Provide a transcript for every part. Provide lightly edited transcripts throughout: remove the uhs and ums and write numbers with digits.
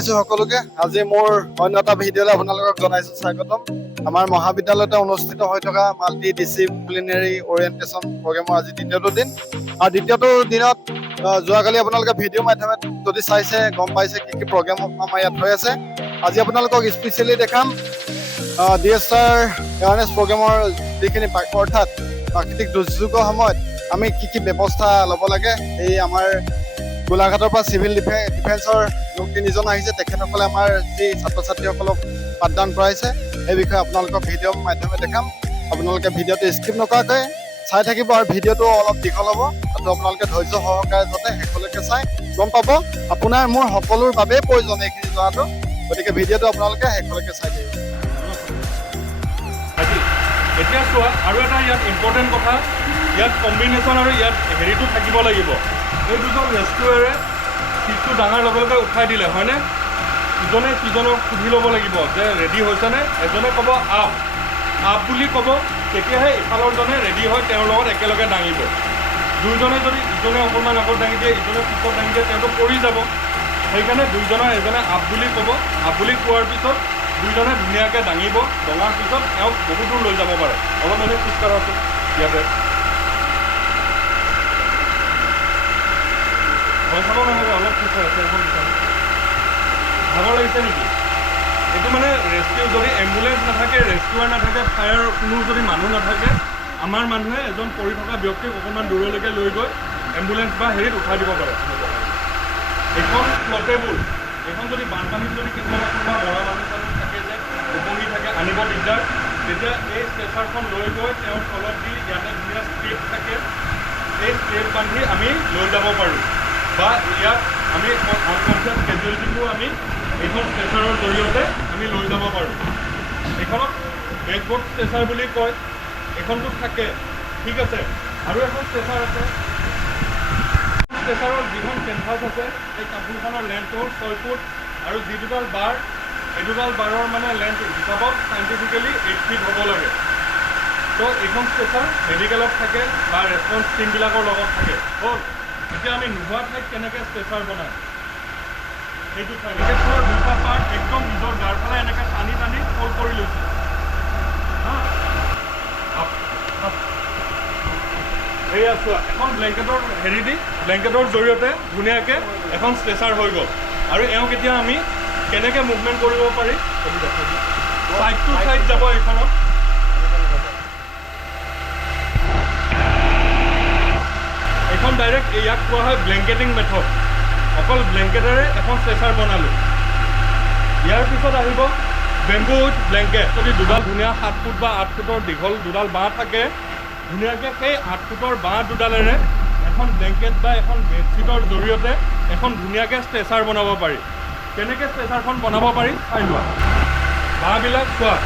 জনাইছো সকলোকে। আজি মোৰ অন্য এটা ভিডিঅ'লৈ আপোনালোকক জনাইছো স্বাগতম। আমাৰ মহাবিদ্যালয়তে অনুষ্ঠিত হৈ থকা মাল্টি ডিচিপ্লিনাৰী অৰিয়েণ্টেশ্যন প্ৰগ্ৰেমৰ আজি দ্বিতীয়টো দিন। আৰু দ্বিতীয়টো দিনত যোৱাকালি আপোনালোকে ভিডিঅ' মাধ্যমে যদি চাইছে গম পাইছে কি প্ৰগ্ৰেম আমাৰ ইয়াত হৈ আছে। আজি আপোনালোকক স্পেচিয়েলি দেখাম DSR এৱাৰনেছ প্ৰগ্ৰেমৰ যিখিনি অৰ্থাৎ প্ৰাকৃতিক দুৰ্যোগৰ সময়ত আমি কি ব্যৱস্থা ল'ব লাগে। এই আমাৰ গোলাঘাটৰ পৰা চিভিল ডিফেন্সৰ যোন তিনিজন আহিছে, তেখেতসকলে আমাৰ যি ছাত্ৰ ছাত্ৰীসকলক পাঠদান কৰাইছে এই বিষয়ে আপোনালোকক ভিডিঅ'ৰ মাধ্যমে দেখাম। আপোনালোকে ভিডিঅ'টো স্কিপ নকৰাকৈ চাই থাকিব আৰু ভিডিঅ'টো অলপ দীঘল হ'ব, আৰু আপোনালোকে ধৈৰ্য সহকাৰে যাতে শেষলৈকে চাই গম পাব আপোনাৰ মোৰ সকলোৰ বাবেই প্ৰয়োজন এইখিনি জনাটো। গতিকে ভিডিঅ'টো আপোনালোকে শেষলৈকে চাই থাকিব। এতিয়া চোৱা, আৰু এটা ইয়াত ইম্পৰ্টেণ্ট কথা, ইয়াত কম্বিনেশ্যন আৰু ইয়াত হেৰিটো থাকিব লাগিব। এই দুজন ৰেস্কিউৰে চিটটো ডাঙৰ লগে লগে উঠাই দিলে হয়নে, ইজনে সিজনক সুধি ল'ব লাগিব যে ৰেডি হৈছেনে। এজনে ক'ব আপ আপ বুলি ক'ব, তেতিয়াহে ইফালৰজনে ৰেডি হয় তেওঁৰ লগত একেলগে দাঙিব। দুইজনে যদি ইজনে অকণমান আগত দাঙি দিয়ে ইজনে পিছত দাঙি দিয়ে তেওঁতো পৰি যাব। সেইকাৰণে দুইজনৰ এজনে আপ বুলি ক'ব, আপ বুলি কোৱাৰ পিছত দুইজনে ধুনীয়াকৈ দাঙিব। দঙাৰ পিছত তেওঁক বহুত দূৰ লৈ যাব পাৰে। অলপ এনেই খোজকাঢ়াটো ইয়াতে ভয় খাব নালাগে, অলপ খোজকাঢ়াইছে এখন বিচাৰে। ভাগৰ লাগিছে নেকি? এইটো মানে ৰেস্কিউ যদি এম্বুলেঞ্চ নাথাকে, ৰেস্কিউৱাৰ নাথাকে, ফায়াৰ কোনো যদি মানুহ নাথাকে, আমাৰ মানুহে এজন পৰি থকা ব্যক্তিক অকণমান দূৰলৈকে লৈ গৈ এম্বুলেঞ্চ বা হেৰিত উঠাই দিব পাৰে। এইখন ফ্লটেবুল, এইখন যদি বানপানীত যদি কিছুমান কোনোবা মৰা মানুহ থাকে যে উপঙি থাকে আনিব দিগদাৰ, তেতিয়া এই ষ্ট্ৰেচাৰখন লৈ গৈ তেওঁৰ তলত দি ইয়াতে ধুনীয়া ষ্ট্ৰেপ থাকে, এই ষ্ট্ৰেপ বান্ধি আমি লৈ যাব পাৰোঁ। বা ইয়াত আমি আনকনচিয়াছ কেজুৱেলিটিবোৰ আমি এইখন ষ্ট্ৰেচাৰৰ জৰিয়তে আমি লৈ যাব পাৰোঁ। এইখনক বেকবৰ্ড ষ্ট্ৰেচাৰ বুলি কয়, এইখনটো থাকে ঠিক আছে। আৰু এখন ষ্ট্ৰেচাৰ আছে, ষ্ট্ৰেচাৰৰ যিখন কেনভাছ আছে এই কাপোৰখনৰ লেন্থ হ'ল 6 ফুট, আৰু যি দুডাল বাৰ এই দুডাল বাৰৰ মানে লেন্থ হিচাপত চাইণ্টিফিকেলি 8 ফিট হ'ব লাগে। তো এইখন ষ্ট্ৰেচাৰ মেডিকেলত থাকে বা ৰেছপন্স টিমবিলাকৰ লগত থাকে। হ'ল এতিয়া আমি নোহোৱা ঠাইত কেনেকৈ ষ্ট্ৰেচাৰ বনায় সেইটো ঠাই ষ্টেচনৰ দুটা পাৰ্ট একদম নিজৰ গাৰ ফালে এনেকৈ টানি টানি ফল্ড কৰি লৈছে। এয়া চোৱা, এখন ব্লেংকেটৰ হেৰি দি ব্লেংকেটৰ জৰিয়তে ধুনীয়াকৈ এখন ষ্ট্ৰেচাৰ হৈ গ'ল। আৰু এওঁক এতিয়া আমি কেনেকৈ মুভমেণ্ট কৰিব পাৰি, ছাইড টু ছাইড যাব এইখনত। এইখন ডাইৰেক্ট ইয়াক কোৱা হয় ব্লেংকেটিং মেথড। অকল ব্লেংকেটেৰে এখন ষ্ট্ৰেচাৰ বনালোঁ। ইয়াৰ পিছত আহিব বেম্বু উইথ ব্লেংকেট। যদি দুডাল ধুনীয়া 7 ফুট বা 8 ফুটৰ দীঘল দুডাল বাঁহ থাকে, ধুনীয়াকৈ সেই 8 ফুটৰ বাঁহ দুডালেৰে এখন ব্লেংকেট বা এখন বেডশ্বীটৰ জৰিয়তে এখন ধুনীয়াকৈ ষ্ট্ৰেচাৰ বনাব পাৰি। কেনেকৈ ষ্ট্ৰেচাৰখন বনাব পাৰি চাই লোৱা। বাঁহবিলাক চোৱা,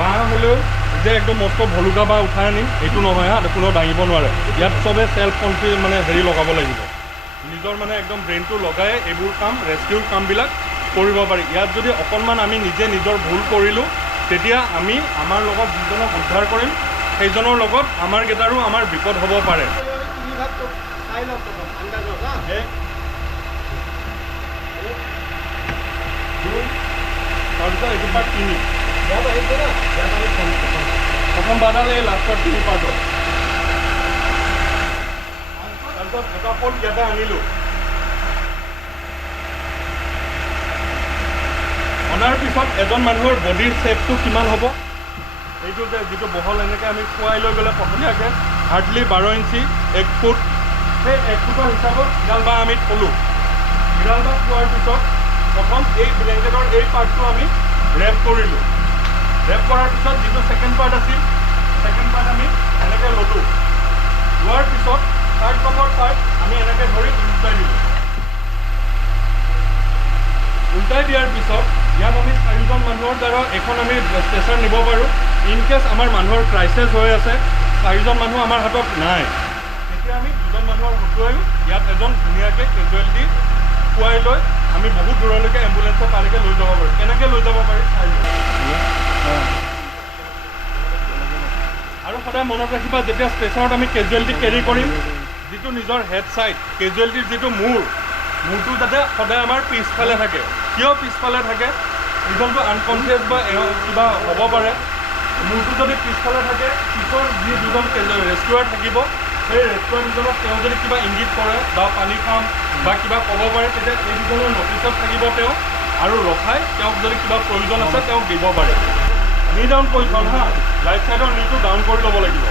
বাঁহ হ'লেও যে একদম মস্ত ভলুকা বাঁহ উঠাই আনি এইটো নহয় হা, কোনেও দাঙিব নোৱাৰে। ইয়াত চবে চেল্ফ কনফিডেন্স মানে হেৰি লগাব লাগিব, নিজৰ মানে একদম ব্ৰেইনটো লগাই এইবোৰ কাম ৰেস্কিউৰ কামবিলাক কৰিব পাৰি। ইয়াত যদি অকণমান আমি নিজে নিজৰ ভুল কৰিলোঁ, তেতিয়া আমি আমাৰ লগত যিজনক উদ্ধাৰ কৰিম সেইজনৰ লগত আমাৰ কেইটাৰো আমাৰ বিপদ হ'ব পাৰে। তাৰপিছত এইটো পাৰ্ট 3 প্ৰথম বাৰডাল এই লাষ্টৰ 3 পাৰ্টত। তাৰপিছত এটা ফল্ড ইয়াতে আনিলোঁ। অনাৰ পিছত এজন মানুহৰ বডিৰ শ্বেপটো কিমান হ'ব, এইটো যে যিটো বহল এনেকৈ আমি খুৱাই লৈ গ'লে প্ৰথমীয়াকৈ হাৰ্ডলি 12 ইঞ্চি 1 ফুট, সেই 1 ফুটৰ হিচাপত ইডাল বাঁহ আমি থ'লোঁ। ইডাল বাঁহ থোৱাৰ পিছত প্ৰথম এই ব্লেংকেটৰ এই পাৰ্টটো আমি ৰেপ কৰিলোঁ। ৰেপ কৰাৰ পিছত যিটো ছেকেণ্ড পাৰ্ট আছিল, ছেকেণ্ড পাৰ্ট আমি এনেকৈ ল'লোঁ। লোৱাৰ পিছত 3rd নম্বৰ পাৰ্ট আমি এনেকৈ ধৰি উল্টাই দিলোঁ। উল্টাই দিয়াৰ পিছত ইয়াত আমি 4জন মানুহৰ দ্বাৰা এখন আমি ষ্ট্ৰেচাৰ নিব পাৰোঁ। ইনকেছ আমাৰ মানুহৰ ক্ৰাইচিছ হৈ আছে, 4জন মানুহ আমাৰ হাতত নাই, তেতিয়া আমি 2জন মানুহৰ হতুৱাইও ইয়াত এজন ধুনীয়াকৈ কেজুৱেলিটি খুৱাই লৈ আমি বহুত দূৰলৈকে এম্বুলেঞ্চৰ তালৈকে লৈ যাব পাৰোঁ। কেনেকৈ লৈ যাব পাৰি চাই লওঁ। আৰু সদায় মনত ৰাখিবা, যেতিয়া ষ্ট্ৰেচাৰত আমি কেজুৱেলিটি কেৰি কৰিম, যিটো নিজৰ হেড ছাইড কেজুৱেলিটিৰ যিটো মূৰটো যাতে সদায় আমাৰ পিছফালে থাকে। কিয় পিছফালে থাকে, ইজনটো আনকনচিয়াছ বা কিবা হ'ব পাৰে। মূৰটো যদি পিছফালে থাকে, পিছৰ যি দুজন ৰেস্কিউৱাৰ থাকিব, সেই ৰেস্কিউৱাৰ দুজনক তেওঁ যদি কিবা ইংগিত কৰে বা পানী খাম বা কিবা ক'ব পাৰে, তেতিয়া এই দুজনৰ নটিচত থাকিব তেওঁ, আৰু ৰখাই তেওঁক যদি কিবা প্ৰয়োজন আছে তেওঁক দিব পাৰে। নি ডাউন পজিশ্যন হা, ৰাইট ছাইডৰ নিটো ডাউন কৰি ল'ব লাগিব।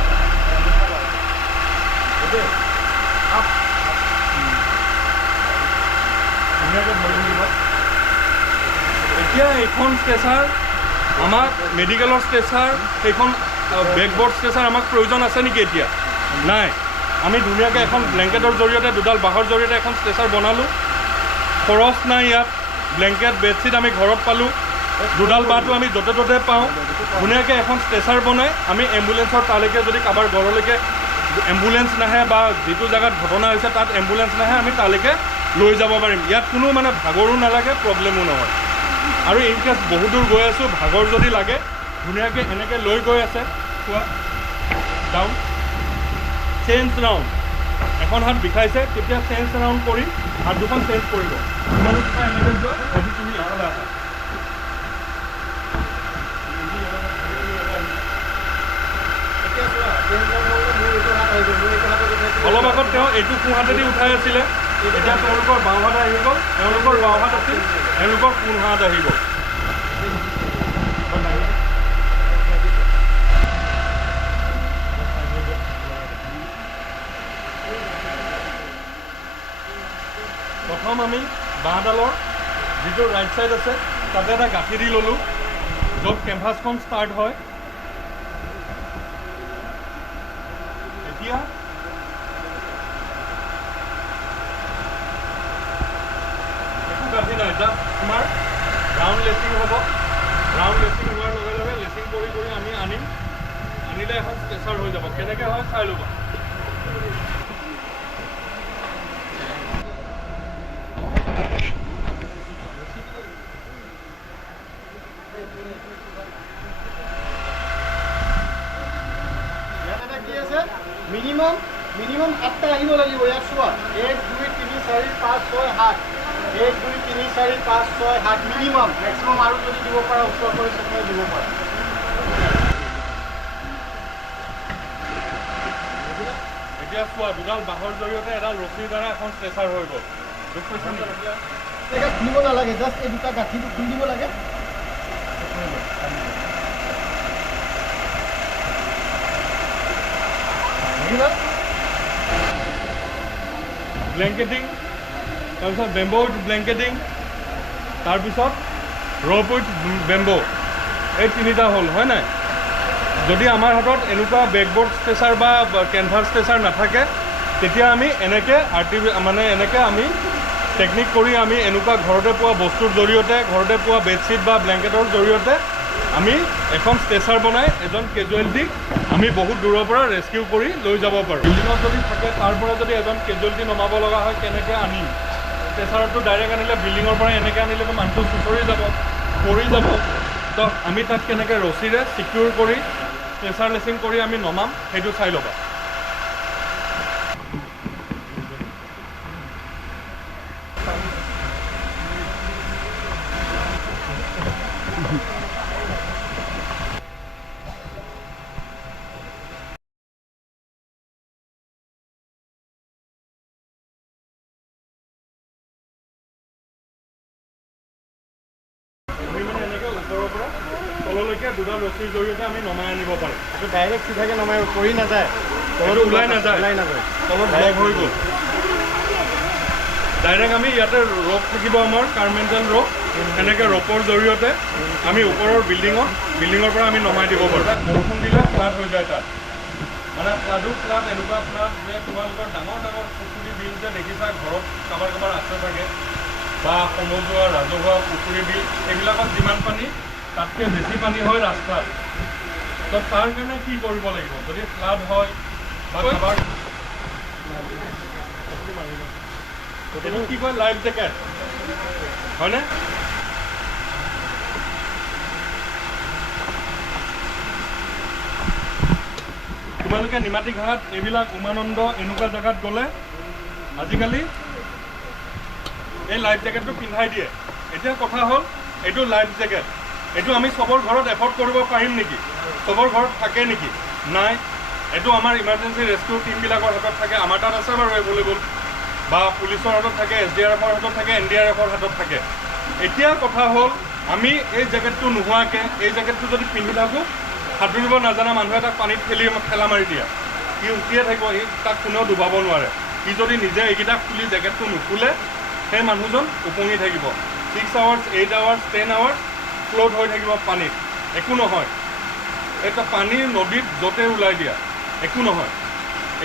ধুনীয়াকৈ ধৰি দিব। এতিয়া এইখন ষ্ট্ৰেচাৰ আমাক মেডিকেলৰ ষ্ট্ৰেচাৰ, সেইখন বেকবৰ্ড ষ্ট্ৰেচাৰ আমাক প্ৰয়োজন আছে নেকি এতিয়া? নাই। আমি ধুনীয়াকৈ এখন ব্লেংকেটৰ জৰিয়তে, দুডাল বাঁহৰ জৰিয়তে এখন ষ্ট্ৰেচাৰ বনালোঁ। খৰচ নাই ইয়াত। ব্লেংকেট বেডশ্বীট আমি ঘৰত পালোঁ, দুডাল বাঁহটো আমি য'তে ত'তে পাওঁ। ধুনীয়াকৈ এখন ষ্ট্ৰেচাৰ বনাই আমি এম্বুলেঞ্চৰ তালৈকে, যদি কাৰোবাৰ ঘৰলৈকে এম্বুলেঞ্চ নাহে বা যিটো জেগাত ঘটনা হৈছে তাত এম্বুলেঞ্চ নাহে, আমি তালৈকে লৈ যাব পাৰিম। ইয়াত কোনো মানে ভাগৰো নালাগে, প্ৰব্লেমো নহয়। আৰু ইন কেছ বহু দূৰ গৈ আছোঁ, ভাগৰ যদি লাগে, ধুনীয়াকৈ এনেকৈ লৈ গৈ আছে, খোৱা ডাউন, চেঞ্জ ৰাউণ্ড। এখন হাত বিষাইছে, তেতিয়া চেঞ্জ ৰাউণ্ড কৰি হাত দুখন চেঞ্জ কৰিব। তোমালোক এনেকৈ যোৱা, আজি তুমি এইফালে আছা। অলপ আগত তেওঁ এইটো সোঁ হাতেদি উঠাই আছিলে, এতিয়া তেওঁলোকৰ বাওঁ হাত আহি গ'ল, তেওঁলোকৰ বাওঁ হাত আছিল, তেওঁলোকৰ সোঁ হাত আহি গ'ল। প্ৰথম আমি বাঁহডালৰ যিটো ৰাইট ছাইড আছে তাতে এটা গাঁঠি দি ল'লোঁ, য'ত কেনভাছখন ষ্টাৰ্ট হয়। এতিয়া একো গাঁঠি নাই, জাষ্ট তোমাৰ ৰাউণ্ড লেচিং হ'ব। ৰাউণ্ড লেচিং হোৱাৰ লগে লগে লেচিং কৰি কৰি আমি আনিম, আনিলে এখন ষ্ট্ৰেচাৰ হৈ যাব। কেনেকৈ হয় চাই ল'বা। মিনিমাম 7টা আহিব লাগিব। ইয়াত চোৱা, 1 2 3 4 5 6 7, 1 2 3 4 5 6 7 মিনিমাম। মেক্সিমাম আৰু যদি দিব পাৰা ওচৰ কৰি চপাই দিব পাৰা। এতিয়া চোৱা, দুডাল বাঁহৰ জৰিয়তে এডাল ৰছীৰ দ্বাৰা এখন ষ্ট্ৰেচাৰ হৈ গ'ল। দুখ পাইছা নেকি? এনেকৈ খুলিব নালাগে, জাষ্ট এই দুটা গাঁঠিটো খুলি দিব লাগে। ব্লেংকেটিং, তাৰপিছত বেম্বো উইথ ব্লেংকেটিং, তাৰপিছত ৰ'প উইথ বেম্বো, এই তিনিটা হ'ল, হয় নাই? যদি আমাৰ হাতত এনেকুৱা বেকবৰ্ড ষ্ট্ৰেচাৰ বা কেনভাছ ষ্ট্ৰেচাৰ নাথাকে, তেতিয়া আমি এনেকৈ মানে এনেকৈ আমি টেকনিক কৰি আমি এনেকুৱা ঘৰতে পোৱা বস্তুৰ জৰিয়তে, ঘৰতে পোৱা বেডশ্বীট বা ব্লেংকেটৰ জৰিয়তে আমি এখন ষ্ট্ৰেচাৰ বনাই এজন কেজুৱেলিটিক আমি বহুত দূৰৰ পৰা ৰেস্কিউ কৰি লৈ যাব পাৰোঁ। বিল্ডিঙত যদি থাকে, তাৰ পৰা যদি এজন কেজুৱেলিটি নমাব লগা হয়, কেনেকৈ আনিম? ষ্ট্ৰেচাৰটো ডাইৰেক্ট আনিলে, বিল্ডিঙৰ পৰা এনেকৈ আনিলেতো মানুহটো চুচৰি যাব, পৰি যাব। তো আমি তাক কেনেকৈ ৰছীৰে ছিকিউৰ কৰি প্ৰেছাৰ লেচিং কৰি আমি নমাম, সেইটো চাই ল'বা। আমি মানে এনেকৈ ওপৰৰ পৰা তললৈকে দুডাল ৰছীৰ জৰিয়তে আমি নমাই আনিব পাৰোঁ। এইটো ডাইৰেক্ট চিধাকৈ নমাই পৰি নাযায়, তলত ওলাই নাযায়, তলত ব্লক হৈ গ'ল। ডাইৰেক্ট আমি ইয়াতে ৰ'প থাকিব, আমাৰ কাৰ্মেণ্টেল ৰ'প, এনেকৈ ৰ'পৰ জৰিয়তে আমি ওপৰৰ বিল্ডিঙৰ পৰা আমি নমাই দিব পাৰোঁ। বৰষুণ দিলে ফ্লাড হৈ যায় তাত, মানে ফ্লাড এনেকুৱা ফ্লাড যে তোমালোকৰ ডাঙৰ ডাঙৰ পুখুৰী বিল যে দেখিছা, ঘৰত কাৰোবাৰ আছে থাকে, বা সমজুৱা ৰাজহুৱা পুখুৰী বিল, এইবিলাকত যিমান পানী, তাতকৈ বেছি পানী হয় ৰাস্তাত। তো তাৰ কাৰণে কি কৰিব লাগিব? যদি ফ্লাড হয় বা কাৰোবাৰ এইটো কি কয়, লাইফ জেকেট, হয়নে? তোমালোকে নিমাতী ঘাট, এইবিলাক উমানন্দ, এনেকুৱা জেগাত গ'লে আজিকালি এই লাইফ জেকেটটো পিন্ধাই দিয়ে। এতিয়া কথা হ'ল এইটো লাইফ জেকেট, এইটো আমি চবৰ ঘৰত এফৰ্ড কৰিব পাৰিম নেকি? চবৰ ঘৰত থাকে নেকি? নাই। এইটো আমাৰ ইমাৰ্জেঞ্চি ৰেস্কিউ টিমবিলাকৰ হাতত থাকে, আমাৰ তাত আছে বাৰু এভেইলেবল, বা পুলিচৰ হাতত থাকে, SDRFৰ হাতত থাকে, NDRFৰ হাতত থাকে। এতিয়া কথা হ'ল আমি এই জেকেটটো নোহোৱাকৈ এই জেকেটটো যদি পিন্ধি থাকোঁ, সাঁতুৰিব নাজানা মানুহে তাক পানীত ঠেলা মাৰি দিয়ে, সি উঠিয়ে থাকিব, তাক কোনেও ডুবাব নোৱাৰে। সি যদি নিজে এইকেইটা খুলি জেকেটটো নুখোলে সেই মানুহজন উপঙি থাকিব। 6 আৱাৰ্ছ, 8 আৱাৰ্ছ, 10 আৱাৰ্ছ ফ্ল'ট হৈ থাকিব পানীত, একো নহয়। এটা পানীৰ নদীত য'তে ওলাই দিয়া, একো নহয়।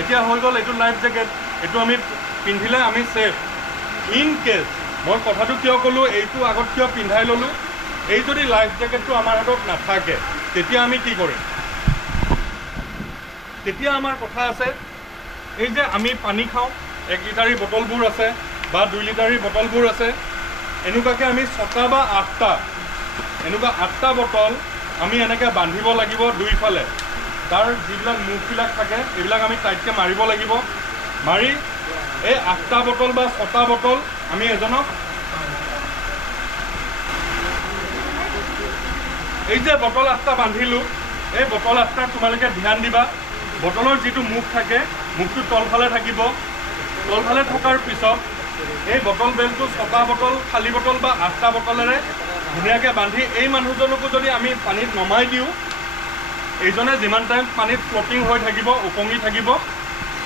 এতিয়া হৈ গ'ল এইটো লাইফ জেকেট, এইটো আমি পিন্ধিলে আমি ছেফ। ইন কেছ, মই কথাটো কিয় ক'লোঁ, এইটো আগত কিয় পিন্ধাই ল'লোঁ, এই যদি লাইফ জেকেটটো আমাৰ হাতত নাথাকে তেতিয়া আমি কি কৰিম? তেতিয়া আমাৰ কথা আছে, এই যে আমি পানী খাওঁ, 1 লিটাৰী বটলবোৰ আছে বা 2 লিটাৰী বটলবোৰ আছে, এনেকুৱাকৈ আমি 6টা বা 8টা, এনেকুৱা 8টা বটল আমি এনেকৈ বান্ধিব লাগিব দুইফালে। তাৰ যিবিলাক মুখবিলাক থাকে এইবিলাক আমি টাইটকৈ মাৰিব লাগিব। মাৰি এই 8টা বটল বা 6টা বটল আমি এজনক, এই যে বটল 8টা বান্ধিলোঁ, এই বটল 8টাত তোমালোকে ধ্যান দিবা, বটলৰ যিটো মুখ থাকে মুখটো তলফালে থাকিব। তলফালে থকাৰ পিছত এই বটল বেলটো 6টা বটল, খালী বটল বা 8টা বটলেৰে ধুনীয়াকৈ বান্ধি এই মানুহজনকো যদি আমি পানীত নমাই দিওঁ, এইজনে যিমান টাইম পানীত ফ্লটিং হৈ থাকিব, উপঙি থাকিব,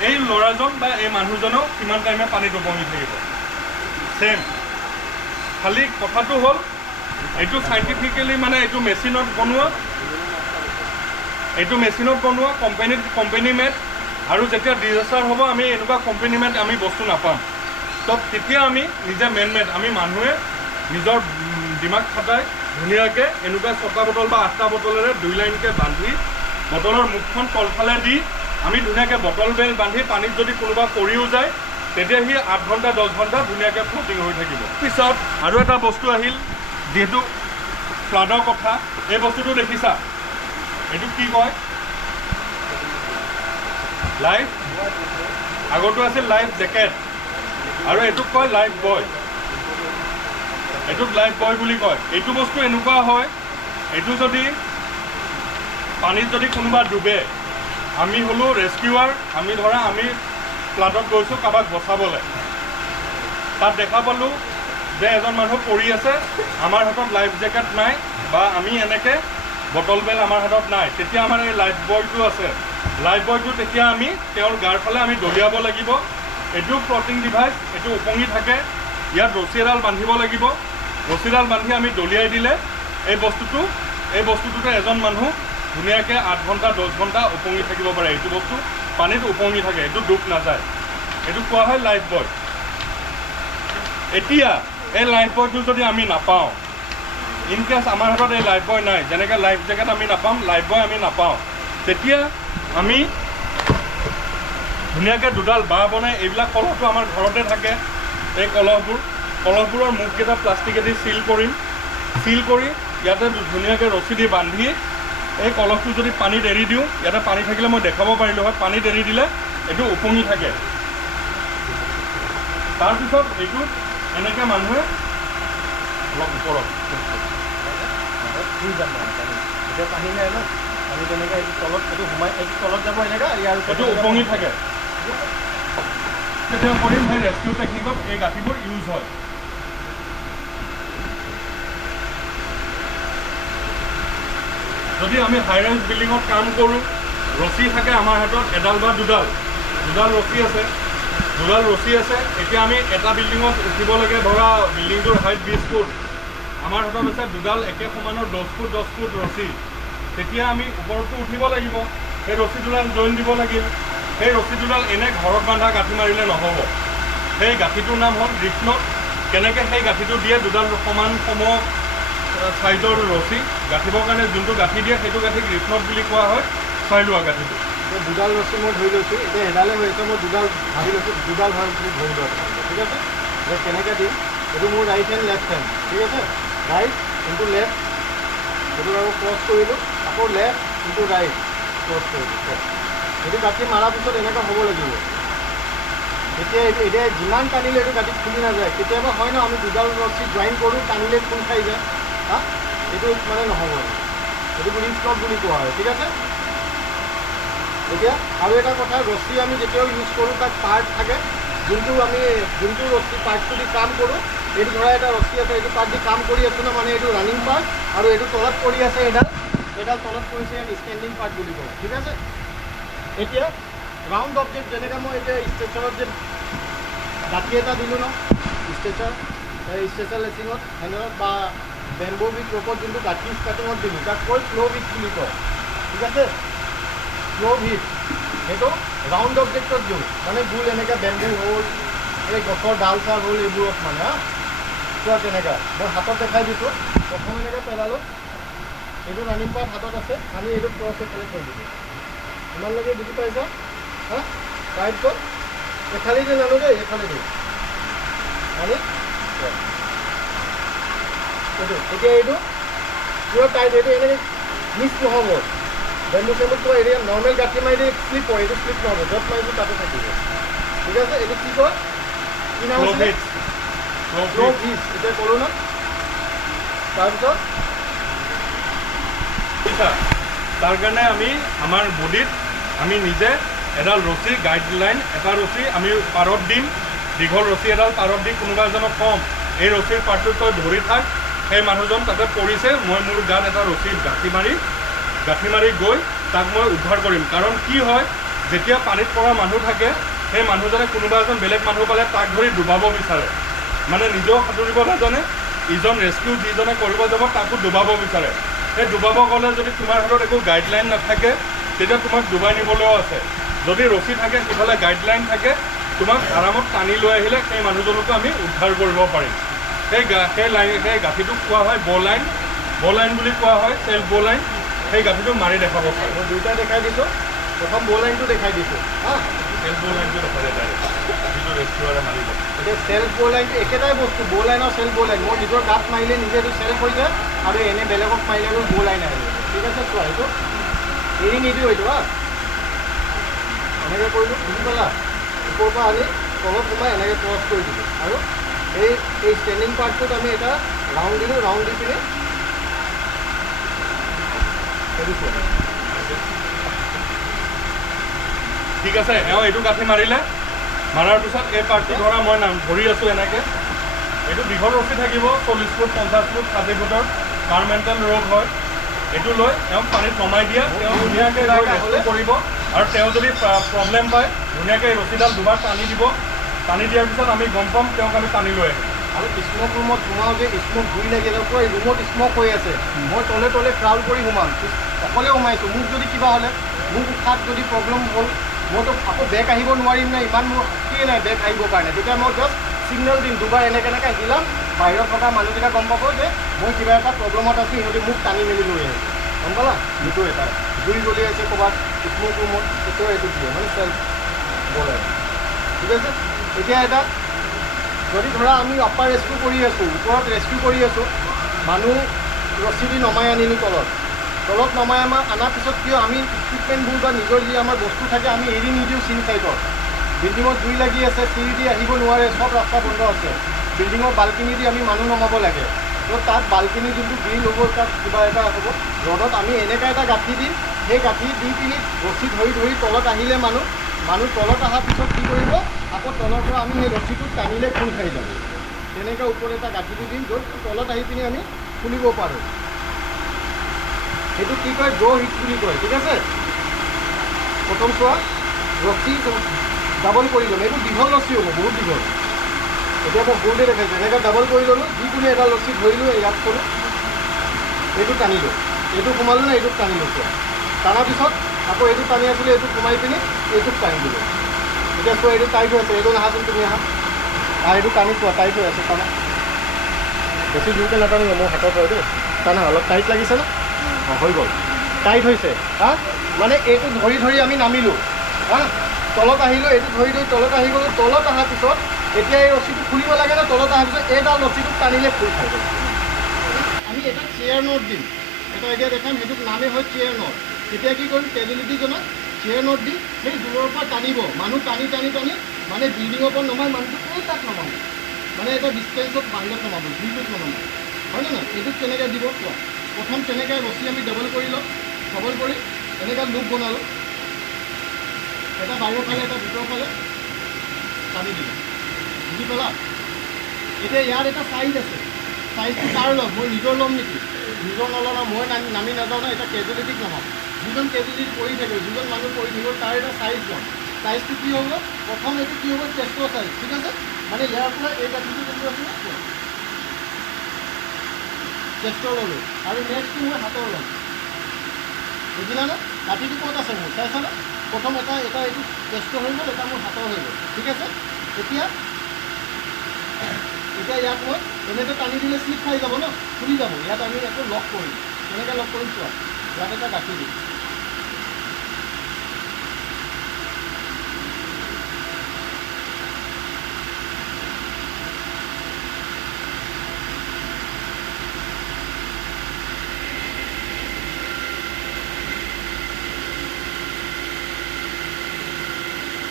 এই ল'ৰাজন বা এই মানুহজনেও কিমান টাইমে পানীত উপঙি থাকিব। ছেম। খালী কথাটো হ'ল এইটো চাইণ্টিফিকেলি মানে এইটো মেচিনত বনোৱা, কোম্পানী মেড, আৰু যেতিয়া ডিজাষ্টাৰ হ'ব আমি এনেকুৱা কোম্পানী মেড আমি বস্তু নাপাম। তো তেতিয়া আমি নিজে মেড, আমি মানুহে নিজৰ দিমাগ খটাই ধুনীয়াকৈ এনেকুৱা 6টা বটল বা 8টা বটলেৰে 2 লাইনকৈ বান্ধি বটলৰ মুখখন তলফালে দি আমি ধুনীয়াকৈ বটল বেল বান্ধি পানীত যদি কোনোবা পৰিও যায় তেতিয়া সি 8 ঘণ্টা 10 ঘণ্টা ধুনীয়াকৈ ফ্লটিং হৈ থাকিব। পিছত আৰু এটা বস্তু আহিল, যিহেতু ফ্লাডৰ কথা, এই বস্তুটো দেখিছা, এইটো কি কয়? লাইফ, আগৰটো আছিল লাইফ জেকেট, আৰু এইটোক কয় লাইফ বয়। এইটোক লাইফ বয় বুলি কয়। এইটো বস্তু এনেকুৱা হয়, এইটো যদি পানীত যদি কোনোবা ডুবে, আমি হ'লোঁ ৰেস্কিউৱাৰ, আমি ফ্লাডত গৈছোঁ কাৰোবাক বচাবলৈ, তাত দেখা পালোঁ যে এজন মানুহ পৰি আছে, আমাৰ হাতত লাইফ জেকেট নাই বা আমি এনেকৈ বটল বেল আমাৰ হাতত নাই, তেতিয়া আমাৰ এই লাইফ বয়টো আছে। লাইফ বয়টো তেতিয়া আমি তেওঁৰ গাৰ ফালে আমি দলিয়াব লাগিব। এইটো ফ্লটিং ডিভাইচ, এইটো উপঙি থাকে, ইয়াত ৰছী এডাল বান্ধিব লাগিব। ৰছীডাল বান্ধি আমি দলিয়াই দিলে এই বস্তুটোতে এজন মানুহ ধুনীয়াকৈ 8 ঘণ্টা 10 ঘণ্টা উপঙি থাকিব পাৰে। এইটো বস্তু পানীত উপঙি থাকে, এইটো ডুব নাযায়, এইটো কোৱা হয় লাইফ বয়। এতিয়া এই লাইফ বয়টো যদি আমি নাপাওঁ, ইন কেছ আমাৰ হাতত এই লাইফ বয় নাই, যেনেকৈ লাইফ জেকেট আমি নাপাম, লাইফ বয় আমি নাপাওঁ, তেতিয়া আমি ধুনীয়াকৈ দুডাল বাঁহ বনাই, এইবিলাক কলহটো আমাৰ ঘৰতে থাকে, এই কলহবোৰৰ মুখকেইটা প্লাষ্টিকেদি চিল কৰিম, চিল কৰি ইয়াতে ধুনীয়াকৈ ৰছী দি বান্ধি এই কলহটো যদি পানীত এৰি দিওঁ, ইয়াতে পানী থাকিলে মই দেখাব পাৰিলোঁ হয়, পানীত এৰি দিলে এইটো উপঙি থাকে। তাৰপিছত এইটোত এনেকৈ মানুহে অলপ ওপৰত এতিয়া পানী নাই ন, পানী তেনেকৈ এইটো তলত, এইটো সোমাই এইটো তলত যাব এনেকৈ, ইয়াৰ এইটো উপঙি থাকে। তেতিয়া কৰিম সেই ৰেস্কিউ টেকনিকত এই গাঁঠিবোৰ ইউজ হয়। যদি আমি হাই ৰাইজ বিল্ডিঙত কাম কৰোঁ, ৰছী থাকে আমাৰ হাতত এডাল বা দুডাল ৰছী আছে, এতিয়া আমি এটা বিল্ডিঙত উঠিব লাগে, ধৰা বিল্ডিংটোৰ হাইট 20 ফুট, আমাৰ হাতত আছে দুডাল একে সমানৰ 10 ফুট ৰছী। তেতিয়া আমি ওপৰতো উঠিব লাগিব, সেই ৰছী দুডাল জইন দিব লাগিব। সেই ৰছী দুডাল এনে ঘৰত বান্ধা গাঁঠি মাৰিলে নহ'ব, সেই গাঁঠিটোৰ নাম হ'ল ৰিফ নট। কেনেকৈ সেই গাঁঠিটো দিয়ে, দুডাল সমান চাইজৰ ৰছী গাঁঠিবৰ কাৰণে যোনটো গাঁঠি দিয়ে সেইটো গাঁঠিক ৰিফ নট বুলি কোৱা হয়। চাই লোৱা গাঁঠিটো, দুডাল ৰছী মই ধৰি লৈছোঁ, এতিয়া এডালে হৈ আছে, মই দুডাল ভাবি লৈছোঁ, দুডাল হয় বুলি ধৰি লোৱা, ঠিক আছে। এতিয়া কেনেকৈ দিম, এইটো মোৰ ৰাইট হেণ্ড লেফ্ট হেণ্ড, ঠিক আছে। ৰাইট ইনটু লেফ্ট, সেইটো আকৌ ক্ৰছ কৰিলোঁ, আকৌ লেফ্ট ইনটু ৰাইট ক্ৰছ কৰিলোঁ। সেইটো গাঁঠি মৰাৰ পিছত এনেকৈ হ'ব লাগিব, এতিয়া যিমান টানিলে এইটো গাঁঠিত খুলি নাযায়। কেতিয়াবা হয় ন, আমি দুডাল ৰছী জইন কৰোঁ, টানিলে খোল খাই যায়। হা, এইটো মানে নহ'ব, এইটো ৰিস্ক লক বুলি কোৱা হয়। ঠিক আছে। এতিয়া আৰু এটা কথা, ৰছী আমি যেতিয়াও ইউজ কৰোঁ তাত পাৰ্ট থাকে, যোনটো ৰছী পাৰ্টটো দি কাম কৰোঁ। এইটো ধৰা এটা ৰছী আছে, এইটো পাৰ্ট দি কাম কৰি আছোঁ ন, মানে এইটো ৰানিং পাৰ্ট, আৰু এইটো তলত পৰি আছে, এইডাল তলত পৰিছে, ইয়াত ষ্টেণ্ডিং পাৰ্ট বুলি কয়। ঠিক আছে। এতিয়া ৰাউণ্ড অবজেক্ট, যেনেকৈ মই এতিয়া ষ্ট্ৰেচাৰত যে গাঁঠি এটা দিলোঁ ন, ষ্ট্ৰেচাৰ লেচিঙত, হেণ্ডেলত বা বেম্বো উইথ ৰ'পত যোনটো গাঁঠি ষ্টাৰ্টিঙত দিলোঁ, তাক কৈ স্ল' উইথ বুলি কয়। ঠিক আছে। স্ল' হিট সেইটো ৰাউণ্ড অবজেক্টত দিওঁ, মানে গোল এনেকৈ বেম্বু হ'ল, এই গছৰ ডাল চাল হ'ল, এইবোৰত মানে হা চোৱা তেনেকুৱা। মই হাতত দেখাই দিছোঁ, প্ৰথম এনেকৈ পেলালোঁ, এইটো ৰানিং পাৰ্ট হাতত আছে, আমি এইটো ক্ৰছ এইফালে থৈ দিলোঁ। ইমানলৈকে বুজি পাইছা? হা, তাৰপিছত এফালে যে নানো দেই, এইফালে দিওঁ আনি এইটো। এতিয়া এইটো পুৰা টাইট, এইটো এনেকৈ মিছ নহ'ব। বেম্বু চেম্বুটো এৰিয়া নৰ্মেল গাঁঠি মাৰি শ্লিপ হয়, এইটো শ্লিপ নহ'ব, য'ত মাৰিছোঁ তাতে থাকিব। ঠিক আছে। এইটো কি কয়, কি নাম আছিলে? স্ল' হিট। এতিয়া ক'লোঁ ন। তাৰপিছত তাৰ কাৰণে আমি আমাৰ বডিত আমি নিজে এডাল ৰছী গাইডলাইন, এটা ৰছী আমি পাৰত দিম, দীঘল ৰছী এডাল পাৰত দি কোনোবা এজনক কম, এই ৰছীৰ পাৰটো তই ধৰি থাক, সেই মানুহজন তাতে পৰিছে, মই মোৰ গাত এটা ৰছী গাঁঠি মাৰি গৈ তাক মই উদ্ধাৰ কৰিম। কাৰণ কি হয়, যেতিয়া পানীত পৰা মানুহ থাকে, সেই মানুহজনে কোনোবা এজন বেলেগ মানুহ পালে তাক ধৰি ডুবাব বিচাৰে, মানে নিজেও সাঁতুৰিব নাজানে, ইজন ৰেস্কিউ যিজনে কৰিব যাব তাকো ডুবাব বিচাৰে। সেই ডুবাব গ'লে যদি তোমাৰ হাতত একো গাইডলাইন নাথাকে, তেতিয়া তোমাক ডুবাই নিবলৈও আছে। যদি ৰছী থাকে, সিফালে গাইডলাইন থাকে, তোমাক আৰামত টানি লৈ আহিলে সেই মানুহজনকো আমি উদ্ধাৰ কৰিব পাৰিম। সেই গাঁঠিটোক কোৱা হয় ব'লাইন বুলি কোৱা হয়, চেল্ফ ব'লাইন। সেই গাঁঠিটো মাৰি দেখাব পাৰে। মই দুইটা দেখাই দিছোঁ। প্ৰথম ব'লাইনটো দেখাই দিছোঁ। হা, চেল্ফ ব'লাইনটো দেখাই দিয়ে ডাইৰেক্ট, যিটো ৰেস্কিউৱাৰে মাৰিব। এতিয়া চেল্ফ ব'লাইনটো একেটাই বস্তু, ব'লাইন আৰু চেল্ফ ব'লাইন। মই নিজৰ গাত মাৰিলে নিজে এইটো চেল্ফ হৈ যায়, আৰু এনে বেলেগক মাৰিলে আৰু ব'লাইন আহিব। ঠিক আছে। চোৱা, এইটো এৰি নিদিওঁ, এইটো হা এনেকৈ কৰিলোঁ, বুজি পালা? ওপৰৰ পৰা আনি তলত সোমাই এনেকৈ ক্ৰছ কৰি দিলোঁ, আৰু এই ষ্টেণ্ডিং পাৰ্টটোত আমি এটা ৰাউণ্ড দিলোঁ, ৰাউণ্ড দি পিনি সেইটো চোৱা। ঠিক আছে। এইটো গাঁঠি মাৰিলে, মাৰাৰ পিছত এই পাৰ্টটো ধৰা মই ধৰি আছোঁ এনেকৈ, এইটো দীঘল ৰছী থাকিব, 40 ফুট 50 ফুট 60 ফুটৰ পাৰ্মেণ্টেল ৰ'প হয়। এইটো লৈ পানীত নমাই দিয়া, ধুনীয়াকৈ ৰেস্কিউ কৰিব, আৰু যদি প্ৰব্লেম পায় ধুনীয়াকৈ ৰছীডাল দুবাৰ টানি দিব। টানি দিয়াৰ পিছত আমি গম পাম, আমি টানি লৈ আহিম। আৰু স্মক ৰুমত সোমাওঁ যে স্মক জুই লাগি আছে, পুৰা ৰুমত স্মক হৈ আছে, মই তলে ক্ৰাউল কৰি সোমাম, অকলে সোমাইছোঁ। মোক যদি কিবা হ'লে, মোক উশাত যদি প্ৰব্লেম হ'ল, মইতো আকৌ বেক আহিব নোৱাৰিম নে, ইমান মোৰ শক্তিয়ে নাই বেক আহিবৰ কাৰণে। তেতিয়া মই জাষ্ট ছিগনেল দিম, দুবাৰ এনেকৈ হিলাম, বাহিৰত থকা মানুহকেইটা গম পাব যে মই কিবা এটা প্ৰব্লেমত আছোঁ, সিহঁতি মোক টানি মেলি লৈ আহিছে। গম পালা? সেইটো এটা জুই জ্বলি আছে ক'ৰবাত স্মক ৰুমত, সেইটো এইটো দিয়ে মানে চেল্ফ ব'লাইন। ঠিক আছে। এতিয়া এটা যদি ধৰা আমি আপাৰ ৰেস্কিউ কৰি আছোঁ, ওপৰত ৰেস্কিউ কৰি আছোঁ, মানুহ ৰছী দি নমাই আনিলোঁ তলত নমাই অনাৰ পিছত কিয় আমি ইকুইপমেণ্টবোৰ বা নিজৰ যি আমাৰ বস্তু থাকে আমি এৰি নিদিওঁ চিন চাইডত। বিল্ডিঙত জুই লাগি আছে, চিৰি দি আহিব নোৱাৰে, চব ৰাস্তা বন্ধ আছে, বিল্ডিঙৰ বাল্কিনি দি আমি মানুহ নমাব লাগে। তো তাত বাল্কিনি যোনটো গ্ৰিল হ'ব, তাত কিবা এটা হ'ব, ৰ'দত আমি এনেকুৱা এটা গাঁঠি দিম, সেই গাঁঠি দি পিনি ৰছী ধৰি তলত আহিলে মানুহ তলত অহাৰ পিছত কি কৰিব, আকৌ তলৰ পৰা আমি সেই ৰছীটো টানিলে খোল খাই যাব। তেনেকৈ ওপৰত এটা গাঁঠিটো দিম, য'ত তলত আহি পিনি আমি খুলিব পাৰোঁ। সেইটো কি কয়, জ' হিট বুলি কয়। ঠিক আছে। প্ৰথম চোৱা, ৰছী ডাবল কৰি ল'ম, এইটো দীঘল ৰছী হ'ব, বহুত দীঘল। এতিয়া মই সৰুতে দেখাইছোঁ, এনেকৈ ডাবল কৰি ল'লোঁ, যিকোনো এটা ৰছী ধৰিলোঁ, ইয়াত কৰোঁ, এইটো টানিলোঁ, এইটো সোমালোঁ নে, এইটোত টানিলোঁ। চোৱা, টানাৰ পিছত আকৌ এইটো টানি আছিলোঁ, এইটো সোমাই পিনি এইটোত টানি দিলোঁ। এতিয়া চোৱা, এইটো টাইট হৈ আছে, এইটো নাহাচোন তুমি আহা, এইটো টানি চোৱা, টাইট হৈ আছে, টানা বেছি জোৰকৈ নাটানিব, মোৰ হাতত হয় দেই, টানা অলপ টাইট লাগিছেনে? অঁ, হৈ গ'ল, টাইট হৈছে। হা, মানে এইটো ধৰি আমি নামিলোঁ, হা, তলত আহিলোঁ, এইটো ধৰি তলত আহি গ'লোঁ। তলত অহাৰ পিছত এতিয়া এই ৰছীটো খুলিব লাগে ন, তলত অহাৰ পিছত এইডাল ৰছীটো টানিলে খোল খাই গ'ল। আমি এটা চেয়াৰ নট দিম, এটা এতিয়া দেখাম, সেইটোক নামে হয় চেয়াৰ নট। তেতিয়া কি কৰিম, কেজুৱেলিটিজনক চেয়াৰ নট দি সেই দূৰৰ পৰা টানিব, মানুহ টানি মানে বিল্ডিঙৰ ওপৰত নমাই মানুহটো এই তাত নমাব, মানে এটা ডিষ্টেঞ্চত বাহিৰত নমাব, ভিউটোত নমাব, হয়নে নহয়? এইটোত কেনেকৈ দিব কোৱা? প্ৰথম তেনেকৈ ৰছী আমি ডবল কৰি লওঁ, ডবল কৰি এনেকৈ লুপ বনালোঁ, এটা বাহিৰৰ ফালে এটা ভিতৰৰ ফালে টানি দিলোঁ, বুজি পালা? এতিয়া ইয়াৰ এটা চাইজ আছে, চাইজটো কাৰ ল'ম? মই নিজৰ ল'ম নেকি? নিজৰ নলওঁ না, মই নামি নাযাওঁ না, এটা কেজুৱেলিটিক নমাম। যিজন কেজুৱেলিটি পৰি থাকিব, যিজন মানুহ পৰি থাকিব তাৰ এটা চাইজ ল'ম। চাইজটো কি হ'ব? প্ৰথম এইটো কি হ'ব? চেষ্টৰ চাইজ, ঠিক আছে? মানে ইয়াৰ পৰা এই গাঁঠিটো যোনটো আছে চেষ্টৰ ল'লোঁ, আৰু নেক্সটটো মই হাতৰ ল'ম, বুজিলানে? গাঁঠিটো ক'ত আছে মোৰ চাইছানে? প্ৰথম এটা এইটো চেষ্টৰ হৈ গ'ল, এটা মোৰ হাতৰ হৈ গ'ল, ঠিক আছে? এতিয়া ইয়াত মই এনেকৈ টানি দিলে শ্লিপ খাই যাব ন, খুলি যাব। ইয়াত আমি একো লক কৰিম, কেনেকৈ লক কৰিম চোৱা, ইয়াত এটা গাঁঠি দিম,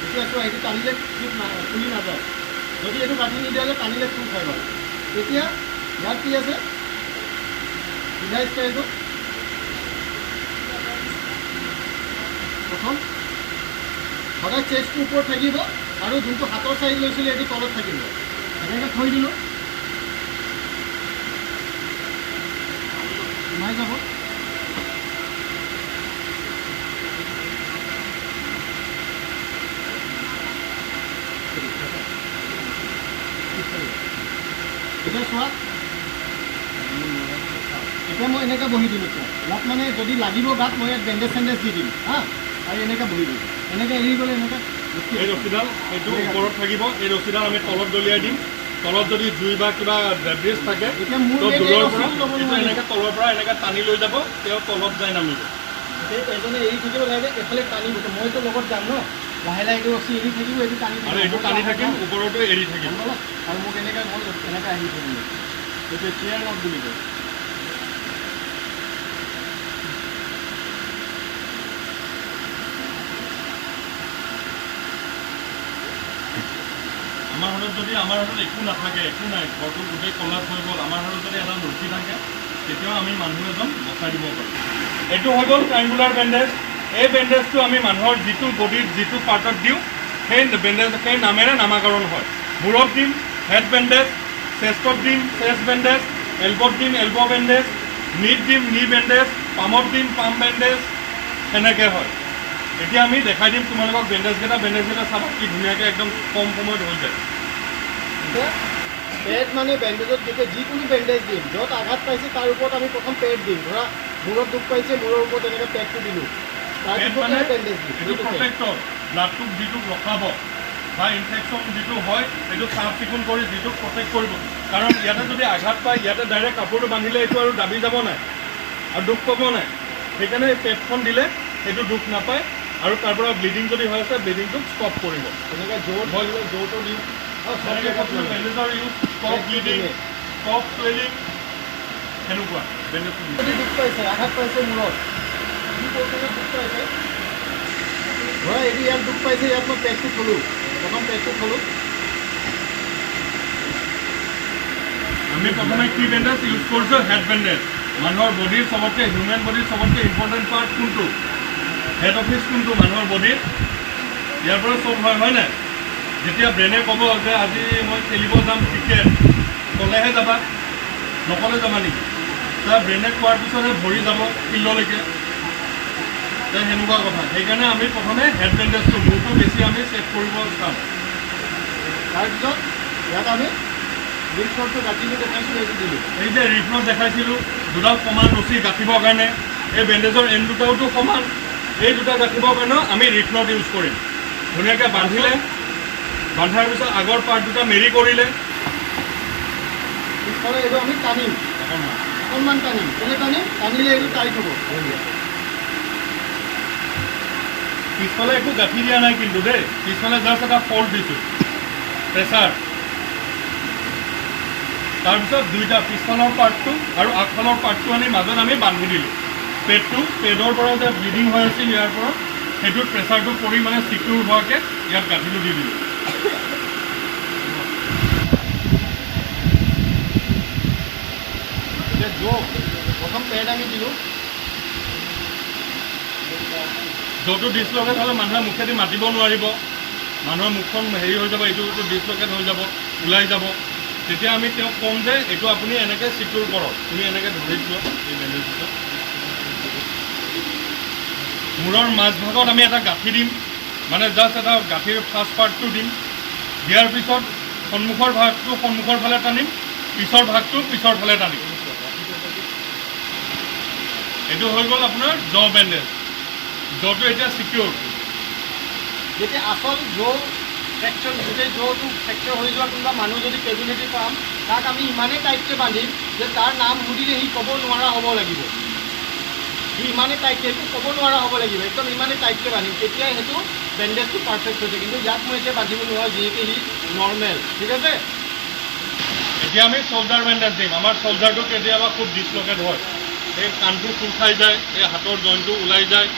এতিয়া চোৱা এইটো টানিলে শ্লিপ খুলি নাযায়। যদি এইটো গাঁঠি নিদিয়ালে টানিলে ফুল খাই বাৰু। এতিয়া ইয়াত কি আছে? চিলাই ষ্টাইলটো প্ৰথম সদায় চেষ্টটো ওপৰত থাকিব, আৰু যোনটো হাতৰ চাইজ লৈছিলে এইটো তলত থাকিব। এনেকৈ থৈ দিলোঁ, সোমাই যাব। এতিয়া চোৱা, এতিয়া মই এনেকৈ বহি দিলোঁ চোৱা। ইয়াত মানে যদি লাগিব গাত মই ইয়াত বেণ্ডেজ চেণ্ডেজ দি দিম হা, আৰু এনেকৈ বহি দিম, এনেকৈ এৰি গ'লে এনেকৈ এই ৰছীডাল এইটো ওপৰত থাকিব, এই ৰছীডাল আমি তলত দলিয়াই দিম। তলত যদি জুই বা কিবা ডেব্ৰিজ থাকে এতিয়া মোৰ তো এই দূৰৰ পৰা ৰছীটো ল'ব এইটো নোৱাৰিব। এনেকৈ তলৰ পৰা এনেকৈ টানি লৈ যাব, তেওঁ তলত যাই নামিব। সেই এজনে এৰি থাকিব লাগে, এফালে টানিব, মইতো লগত যাম ন, লাহে লাহে এইটো ৰছী এৰি থাকিব, এইটো টানি আৰু এইটো টানি থাকিম, ওপৰতো এৰি থাকিম। আৰু মোক এনেকৈ মই এনেকৈ আহি থাকিম, এইটো চেয়াৰ নট বুলি কয়। আমাৰ হাতত একো নাথাকে, একো নাই, ঘৰটো গোটেই কলাপ হৈ গ'ল, আমাৰ হাতত যদি এটা ৰছী থাকে তেতিয়াও আমি মানুহ এজন বচাই দিব পাৰোঁ। এইটো হৈ গ'ল ট্ৰাইংগুলাৰ বেণ্ডেজ। এই বেণ্ডেজটো আমি মানুহৰ যিটো বডিৰ যিটো পাৰ্টত দিওঁ সেই বেণ্ডেজ সেই নামেৰে নামাকৰণ হয়। মূৰত দিম হেড বেণ্ডেজ, চেষ্টত দিম চেষ্ট বেণ্ডেজ, এলবত দিম এলব বেণ্ডেজ, নীত দিম নী বেণ্ডেজ, পামত দিম পাম বেণ্ডেজ, সেনেকৈ হয়। এতিয়া আমি দেখাই দিম তোমালোকক বেণ্ডেজকেইটা চাবা কি ধুনীয়াকৈ একদম কম সময়ত হৈ যায়। পেড মানে বেণ্ডেজত যেতিয়া যিকোনো বেণ্ডেজ দিম, য'ত আঘাত পাইছে তাৰ ওপৰত আমি প্ৰথম পেড দিম। ধৰা মূৰত দুখ পাইছে, মূৰৰ ওপৰত এনেকৈ পেডটো দিলোঁ, তাৰপিছত বেণ্ডেজ দিম। এইটো প্ৰটেক্টৰ, ব্লাডটোক যিটো ৰখাব বা ইনফেকশ্যন যিটো হয় সেইটো চাফ চিকুণ কৰি যিটো প্ৰটেক্ট কৰিব। কাৰণ ইয়াতে যদি আঘাত পায়, ইয়াতে ডাইৰেক্ট কাপোৰটো বান্ধিলে এইটো আৰু দাবি যাব নাই আৰু দুখ পাব নাই। সেইকাৰণে এই পেডখন দিলে সেইটো দুখ নাপায়, আৰু তাৰ পৰা ব্লিডিং যদি হৈ আছে ব্লিডিংটোক ষ্টপ কৰিব। এনেকৈ জোৰ ধৰিলে জোৰটো দিওঁ, বেণ্ডেজৰ use stop bleeding, stop swelling, সেনেকুৱা বেণ্ডেজটো। যদি দুখ পাইছে, আঘাত পাইছে মূৰত, কি পৰিমাণে দুখ পাইছে, ধৰা এইটো ইয়াত দুখ পাইছে, ইয়াত মই পেডটো থ'লোঁ, প্ৰথম পেডটো থ'লোঁ। আমি প্ৰথমে কি বেণ্ডেজ ইউজ কৰিছোঁ? Head bandage. মানুহৰ বডিৰ চবতকৈ হিউমেন বডিৰ চবতকৈ ইম্পৰ্টেণ্ট পাৰ্ট কোনটো? হেড অফিচ কোনটো মানুহৰ বডিৰ? ইয়াৰ পৰা চব হয় নাই? যেতিয়া ব্ৰেইনে ক'ব যে আজি মই খেলিব যাম ক্ৰিকেট, ক'লেহে যাবা, নক'লে যাবা নেকি? তাৰ ব্ৰেইনে কোৱাৰ পিছতহে ভৰি যাব ফিল্ডলৈকে, সেনেকুৱা কথা। সেইকাৰণে আমি প্ৰথমে হেড বেণ্ডেজটো মূৰটো বেছি আমি ছেভ কৰিব চাম। তাৰপিছত ইয়াত আমি ৰিফ্লটো গাঁঠিটো দেখাইছিলোঁ, এইটো দিলোঁ। এই যে ৰিফ্লত দেখাইছিলোঁ দুডাল সমান ৰছী গাঁঠিবৰ কাৰণে, এই বেণ্ডেজৰ এণ্ড দুটাওতো সমান, এই দুটা গাঁঠিবৰ কাৰণেও আমি ৰিফ্লত ইউজ কৰিম। ধুনীয়াকৈ বান্ধিলে, বান্ধাৰ পিছত আগৰ পাৰ্ট দুটা মেৰি কৰিলে, পিছফালে এইটো আমি টানিম, অকণমান টানিম, কেলৈ টানিলে এইটো টাইট হ'ব। পিছফালে একো গাঁঠি দিয়া নাই কিন্তু দেই, পিছফালে জাষ্ট এটা ফল্ট দিছোঁ, প্ৰেছাৰ। তাৰপিছত দুইটা পিছফালৰ পাৰ্টটো আৰু আগফালৰ পাৰ্টটো আনি মাজত আমি বান্ধি দিলোঁ। পেডৰ পৰা যে ব্লিডিং হৈ আছিল ইয়াৰ পৰা, সেইটোত প্ৰেছাৰটো পৰি মানে চিকিউৰ হোৱাকৈ ইয়াত গাঁঠিটো দি দিলোঁ। এতিয়া জোক প্ৰথম পেড আমি দিলোঁ। য'টো ডিছলকেট হ'লে মানুহে মুখেদি মাতিব নোৱাৰিব, মানুহৰ মুখখন হেৰি হৈ যাব, এইটো ডিছলকেট হৈ যাব, ওলাই যাব। তেতিয়া আমি তেওঁক ক'ম যে এইটো আপুনি এনেকৈ চিকিউৰ কৰক, তুমি এনেকৈ ধৰি লোৱা এই বেণ্ডেজটো। মূৰৰ মাজভাগত আমি এটা গাঁঠি দিম, মানে জাষ্ট এটা গাঁঠিৰ ফাৰ্ষ্ট পাৰ্টটো দিম। দিয়াৰ পিছত সন্মুখৰ ভাগটো সন্মুখৰ ফালে টানিম, পিছৰ ভাগটো পিছৰ ফালে টানিম। এইটো হৈ গ'ল আপোনাৰ জ বেণ্ডেজ, জটো এতিয়া চিকিউৰ। যেতিয়া আচল জো ফ্ৰেকচাৰ, গোটেই জোটো ফ্ৰেকচাৰ হৈ যোৱা কোনোবা মানুহ যদি কেজুৱেলিটি পাম, তাক আমি ইমানেই টাইটকৈ বান্ধিম যে তাৰ নাম সুধিলে সি ক'ব নোৱাৰা হ'ব লাগিব। সি ইমানেই টাইটকৈ একো ক'ব নোৱাৰা হ'ব লাগিব, একদম ইমানেই টাইটকৈ বান্ধিম, তেতিয়াই সেইটো বেণ্ডেজটো পাৰফেক্ট হৈছে। কিন্তু ইয়াক মই এতিয়া বান্ধিব নোৱাৰোঁ, যিহেতু সি নৰ্মেল। ঠিক আছে, এতিয়া আমি চল্ডাৰ বেণ্ডেজ দিম। আমাৰ চল্ডাৰটো কেতিয়াবা খুব ডিছলকেট হয়, এই কাণটো খোল খাই যায়, এই হাতৰ জইনটো ওলাই যায়,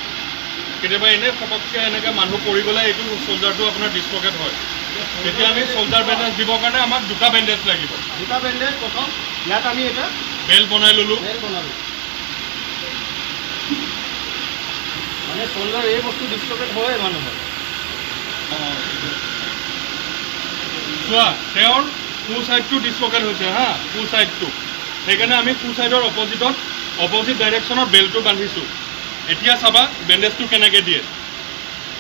কেতিয়াবা এনেই ফটককৈ এনেকৈ মানুহ পৰি গ'লে এইটো চল্ডাৰটো আপোনাৰ ডিছলকেট হয়। তেতিয়া আমি চল্ডাৰ বেণ্ডেজ দিবৰ কাৰণে আমাক দুটা বেণ্ডেজ লাগিব। দুটা বেণ্ডেজ প্ৰথম ইয়াত আমি এটা বেল্ট বনাই ল'লোঁ। বেল্ট বনালোঁ, মানে চল্ডাৰ এই বস্তু ডিছলকেট হয় মানুহৰ। চোৱা, তেওঁৰ সোঁ ছাইডটো ডিছলকেট হৈছে হা, সোঁ ছাইডটো। সেইকাৰণে আমি সোঁ ছাইডৰ অপজিট ডাইৰেকশ্যনত বেল্টটো বান্ধিছোঁ। এতিয়া চাবা বেণ্ডেজটো কেনেকৈ দিয়ে।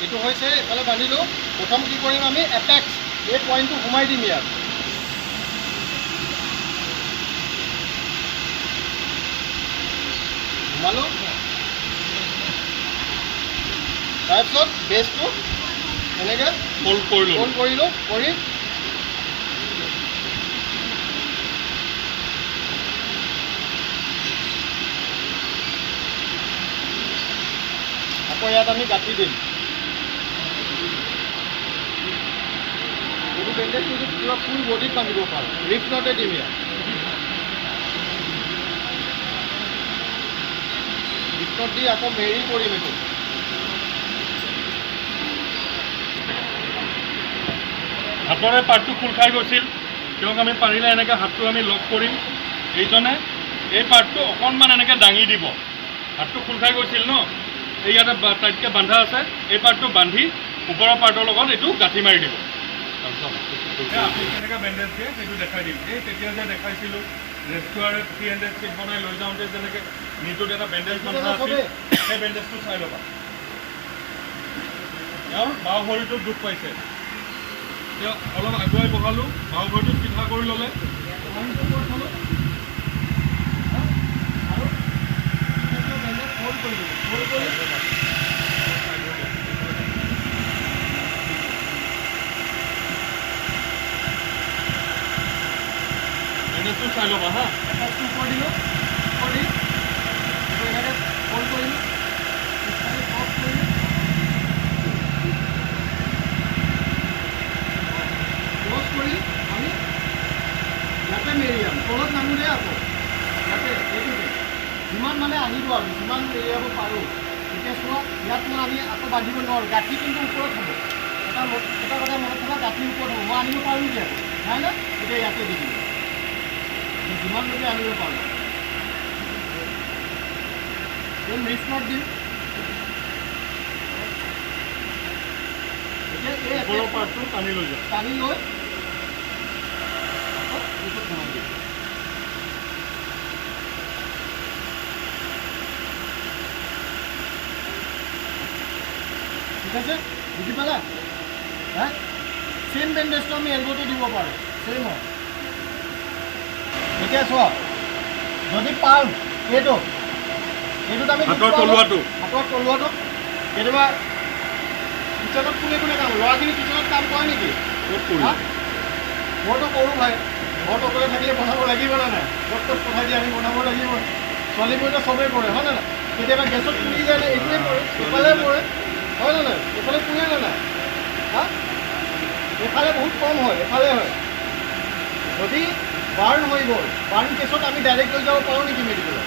এইটো হৈছে এইফালে বান্ধিলোঁ। প্ৰথম কি কৰিম আমি, এপেক্স এই পইণ্টটো সোমাই দিম ইয়াত। সোমালোঁ, তাৰপিছত বেজটো এনেকৈ ফল্ড কৰিলোঁ। ফোল্ড কৰিলোঁ, কৰি আকৌ ইয়াত আমি গাঁঠি দিম। এইটো বেণ্ডেজটো পুৰা ফুল বডিত বান্ধিব পাৰোঁ, ৰিফ নটে দিম ইয়াত। ৰিফ নট দি আকৌ মেৰি কৰিম এইটো। হাতৰে পাৰ্টটো খোল খাই গৈছিল, তেওঁক আমি পাৰিলে এনেকৈ হাতটো আমি লক কৰিম। এইজনে এই পাৰ্টটো অকণমান এনেকৈ দাঙি দিব। হাতটো খোল খাই গৈছিল ন, এই ইয়াতে টাইটকৈ বান্ধা আছে, এই পাৰ্টটো বান্ধি ওপৰৰ পাৰ্টৰ লগত এইটো গাঁঠি মাৰি দিব। আপুনি কেনেকৈ বেণ্ডেজ দিয়ে সেইটো দেখাই দিম। এই তেতিয়া যে দেখাইছিলোঁ ৰেষ্টুৰেণ্ট 300 চিট বনাই লৈ যাওঁতে যেনেকৈ নিটোত এটা বেণ্ডেজ বন্ধা আছিল, সেই বেণ্ডেজটো চাই ল'বা। তেওঁৰ বাওঁ ভৰিটোত দুখ পাইছে, তেওঁ অলপ আগুৱাই বহালোঁ, বাওঁ ভৰিটো চিধা কৰি ল'লে, বেণ্ডেজটো চাই ল'বা হা। এপেক্সটো ওপৰ দিলোঁ, কৰি এইটো এনেকৈ ফোল্ড কৰিলোঁ, পিছফালে ক্ৰছ কৰিলোঁ, ক্ৰছ কৰি আমি ইয়াতে মেৰিয়াম, তলত নামোঁতে আকৌ ইয়াতে এইটোতে যিমান মানে আনিব আৰু যিমান মেৰিয়াব পাৰোঁ। এতিয়া চোৱা, ইয়াত মই আমি আকৌ বান্ধিব নোৱাৰোঁ, গাঁঠি কিন্তু ওপৰত হ'ব। এটা কথা মনত থকা, গাঁঠিৰ ওপৰত হ'ব। মই আনিব পাৰোঁ নেকি আকৌ? নাই না, এতিয়া ইয়াতে দি দিম, যিমান যদি আনিব পাৰোঁ। ৰিফ নট দিম। এতিয়া এই ওপৰৰ পাৰ্টটো টানি লৈ যাওঁ। টানি লৈ আকৌ এইটোত সোমাই দিম। ঠিক আছে, বুজি পালা? হা, চেম বেণ্ডেজটো আমি এলবটো দিব পাৰোঁ, চেম হয়। এতিয়া চোৱা, যদি পাওঁ এইটোত আমি হাতৰ তলুৱাটো কেতিয়াবা কিচেনত কোনে কাম, ল'ৰাখিনি কিচেনত কাম কৰে নেকি? ক'ত কৰিম? মইতো কৰোঁ ভাই, ঘৰত অকলে থাকিলে বনাব লাগিব নে নাই? ক'ত পঠাই দি আমি বনাব লাগিব। ছোৱালীবোৰেতো চবেই কৰে, হয় নে নাই? কেতিয়াবা গেছত পুৰি যায়, এইটোৱে পৰে, এইফালে পৰে, হয় নে নাই? এইফালে পুৰে নে নাই? হা, এইফালে বহুত কম হয়, এফালে হয়। যদি বাৰ্ণ হৈ গ'ল, বাৰ্ণ কেছত আমি ডাইৰেক্ট লৈ যাব পাৰোঁ নেকি মেডিকেলত?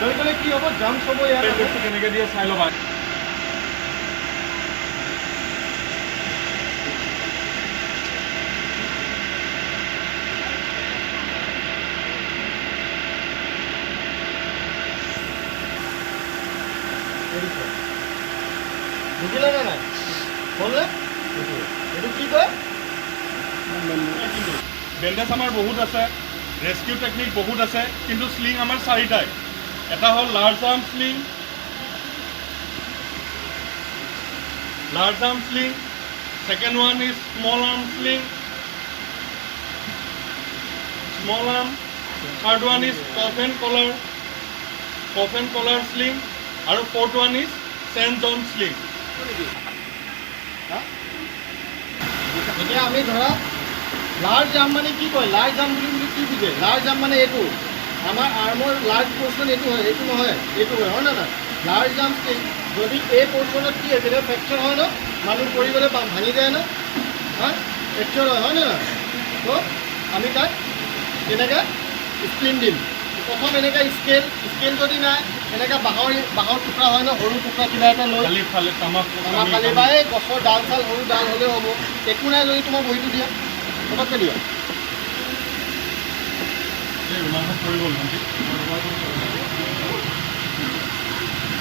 লৈ গ'লে কি হ'ব, জাম্পছ হ'ব ইয়াত। বেণ্ডেজটো কেনেকৈ দিয়ে চাই ল'বা। বুজিলে নে নাই হ'লনে এইটো কি কয় বেণ্ডেজ আমাৰ বহুত আছে, ৰেস্কিউ টেকনিক বহুত আছে, কিন্তু শ্লিং আমাৰ 4টাই। এটা হ'ল large arm sling, second one is small arm sling, third one is cuff and collar sling, আৰু fourth one is St John sling. এতিয়া আমি ধৰা লাৰ্জ আৰ্ম মানে কি কয়, লাৰ্জ আৰ্ম বুলি কি বুজে? লাৰ্জ আৰ্ম মানে এইটো আমাৰ আৰ্মৰ লাৰ্জ পৰ্চন এইটো হয়, এইটো নহয়, এইটো হয় না নাই? লাৰ্জ আৰ্ম যদি এই পৰ্চনত কি হয়, কেতিয়াবা ফ্ৰেকচাৰ হয় ন, মানুহ পৰি গ'লে ভাঙি যায় ন, হা ফ্ৰেকচাৰ হয় না নাই? তো আমি তাক তেনেকৈ স্প্লিন দিম। প্ৰথম এনেকৈ স্কেল যদি নাই, এনেকৈ বাঁহৰ টুকুৰা হয় ন, সৰু টুকুৰা কিবা এটা লৈ তামাক ফালি বা এই গছৰ ডাল চাল সৰু ডাল হ'লেও হ'ব, একো নাই যদি তোমাৰ বহীটো দিয়া পটককৈ দিয়া।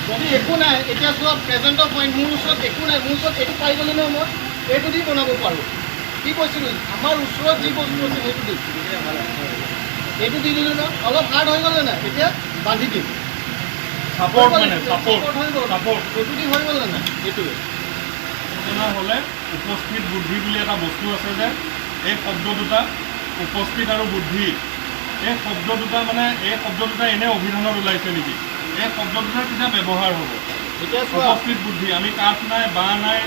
যদি একো নাই, এতিয়া চোৱা প্ৰেজেণ্টৰ পইণ্ট, মোৰ ওচৰত একো নাই, মোৰ ওচৰত এইটো পাই গ'লে ন, মই এইটো দি বনাব পাৰোঁ। কি কৈছিলোঁ, আমাৰ ওচৰত যি বস্তু আছে সেইটো দি, এইটো দি দিলোঁ ন, অলপ হাৰ্ড হৈ গ'লে নাই, এতিয়া বান্ধি দিম। ছাপৰ্ট হৈ গ'ল, এইটো দি হৈ গ'ল নাই, এইটোৱে হ'লে উপস্থিত বুদ্ধি বুলি এটা বস্তু আছে যে, এই শব্দ দুটা উপস্থিত আৰু বুদ্ধি, এই শব্দ দুটা এনে অভিধানত ওলাইছে নেকি? এই শব্দ দুটা তেতিয়া ব্যৱহাৰ হ'ব। এতিয়া চোৱা উপস্থিত বুদ্ধি, আমি কাঠ নাই, বাঁহ নাই,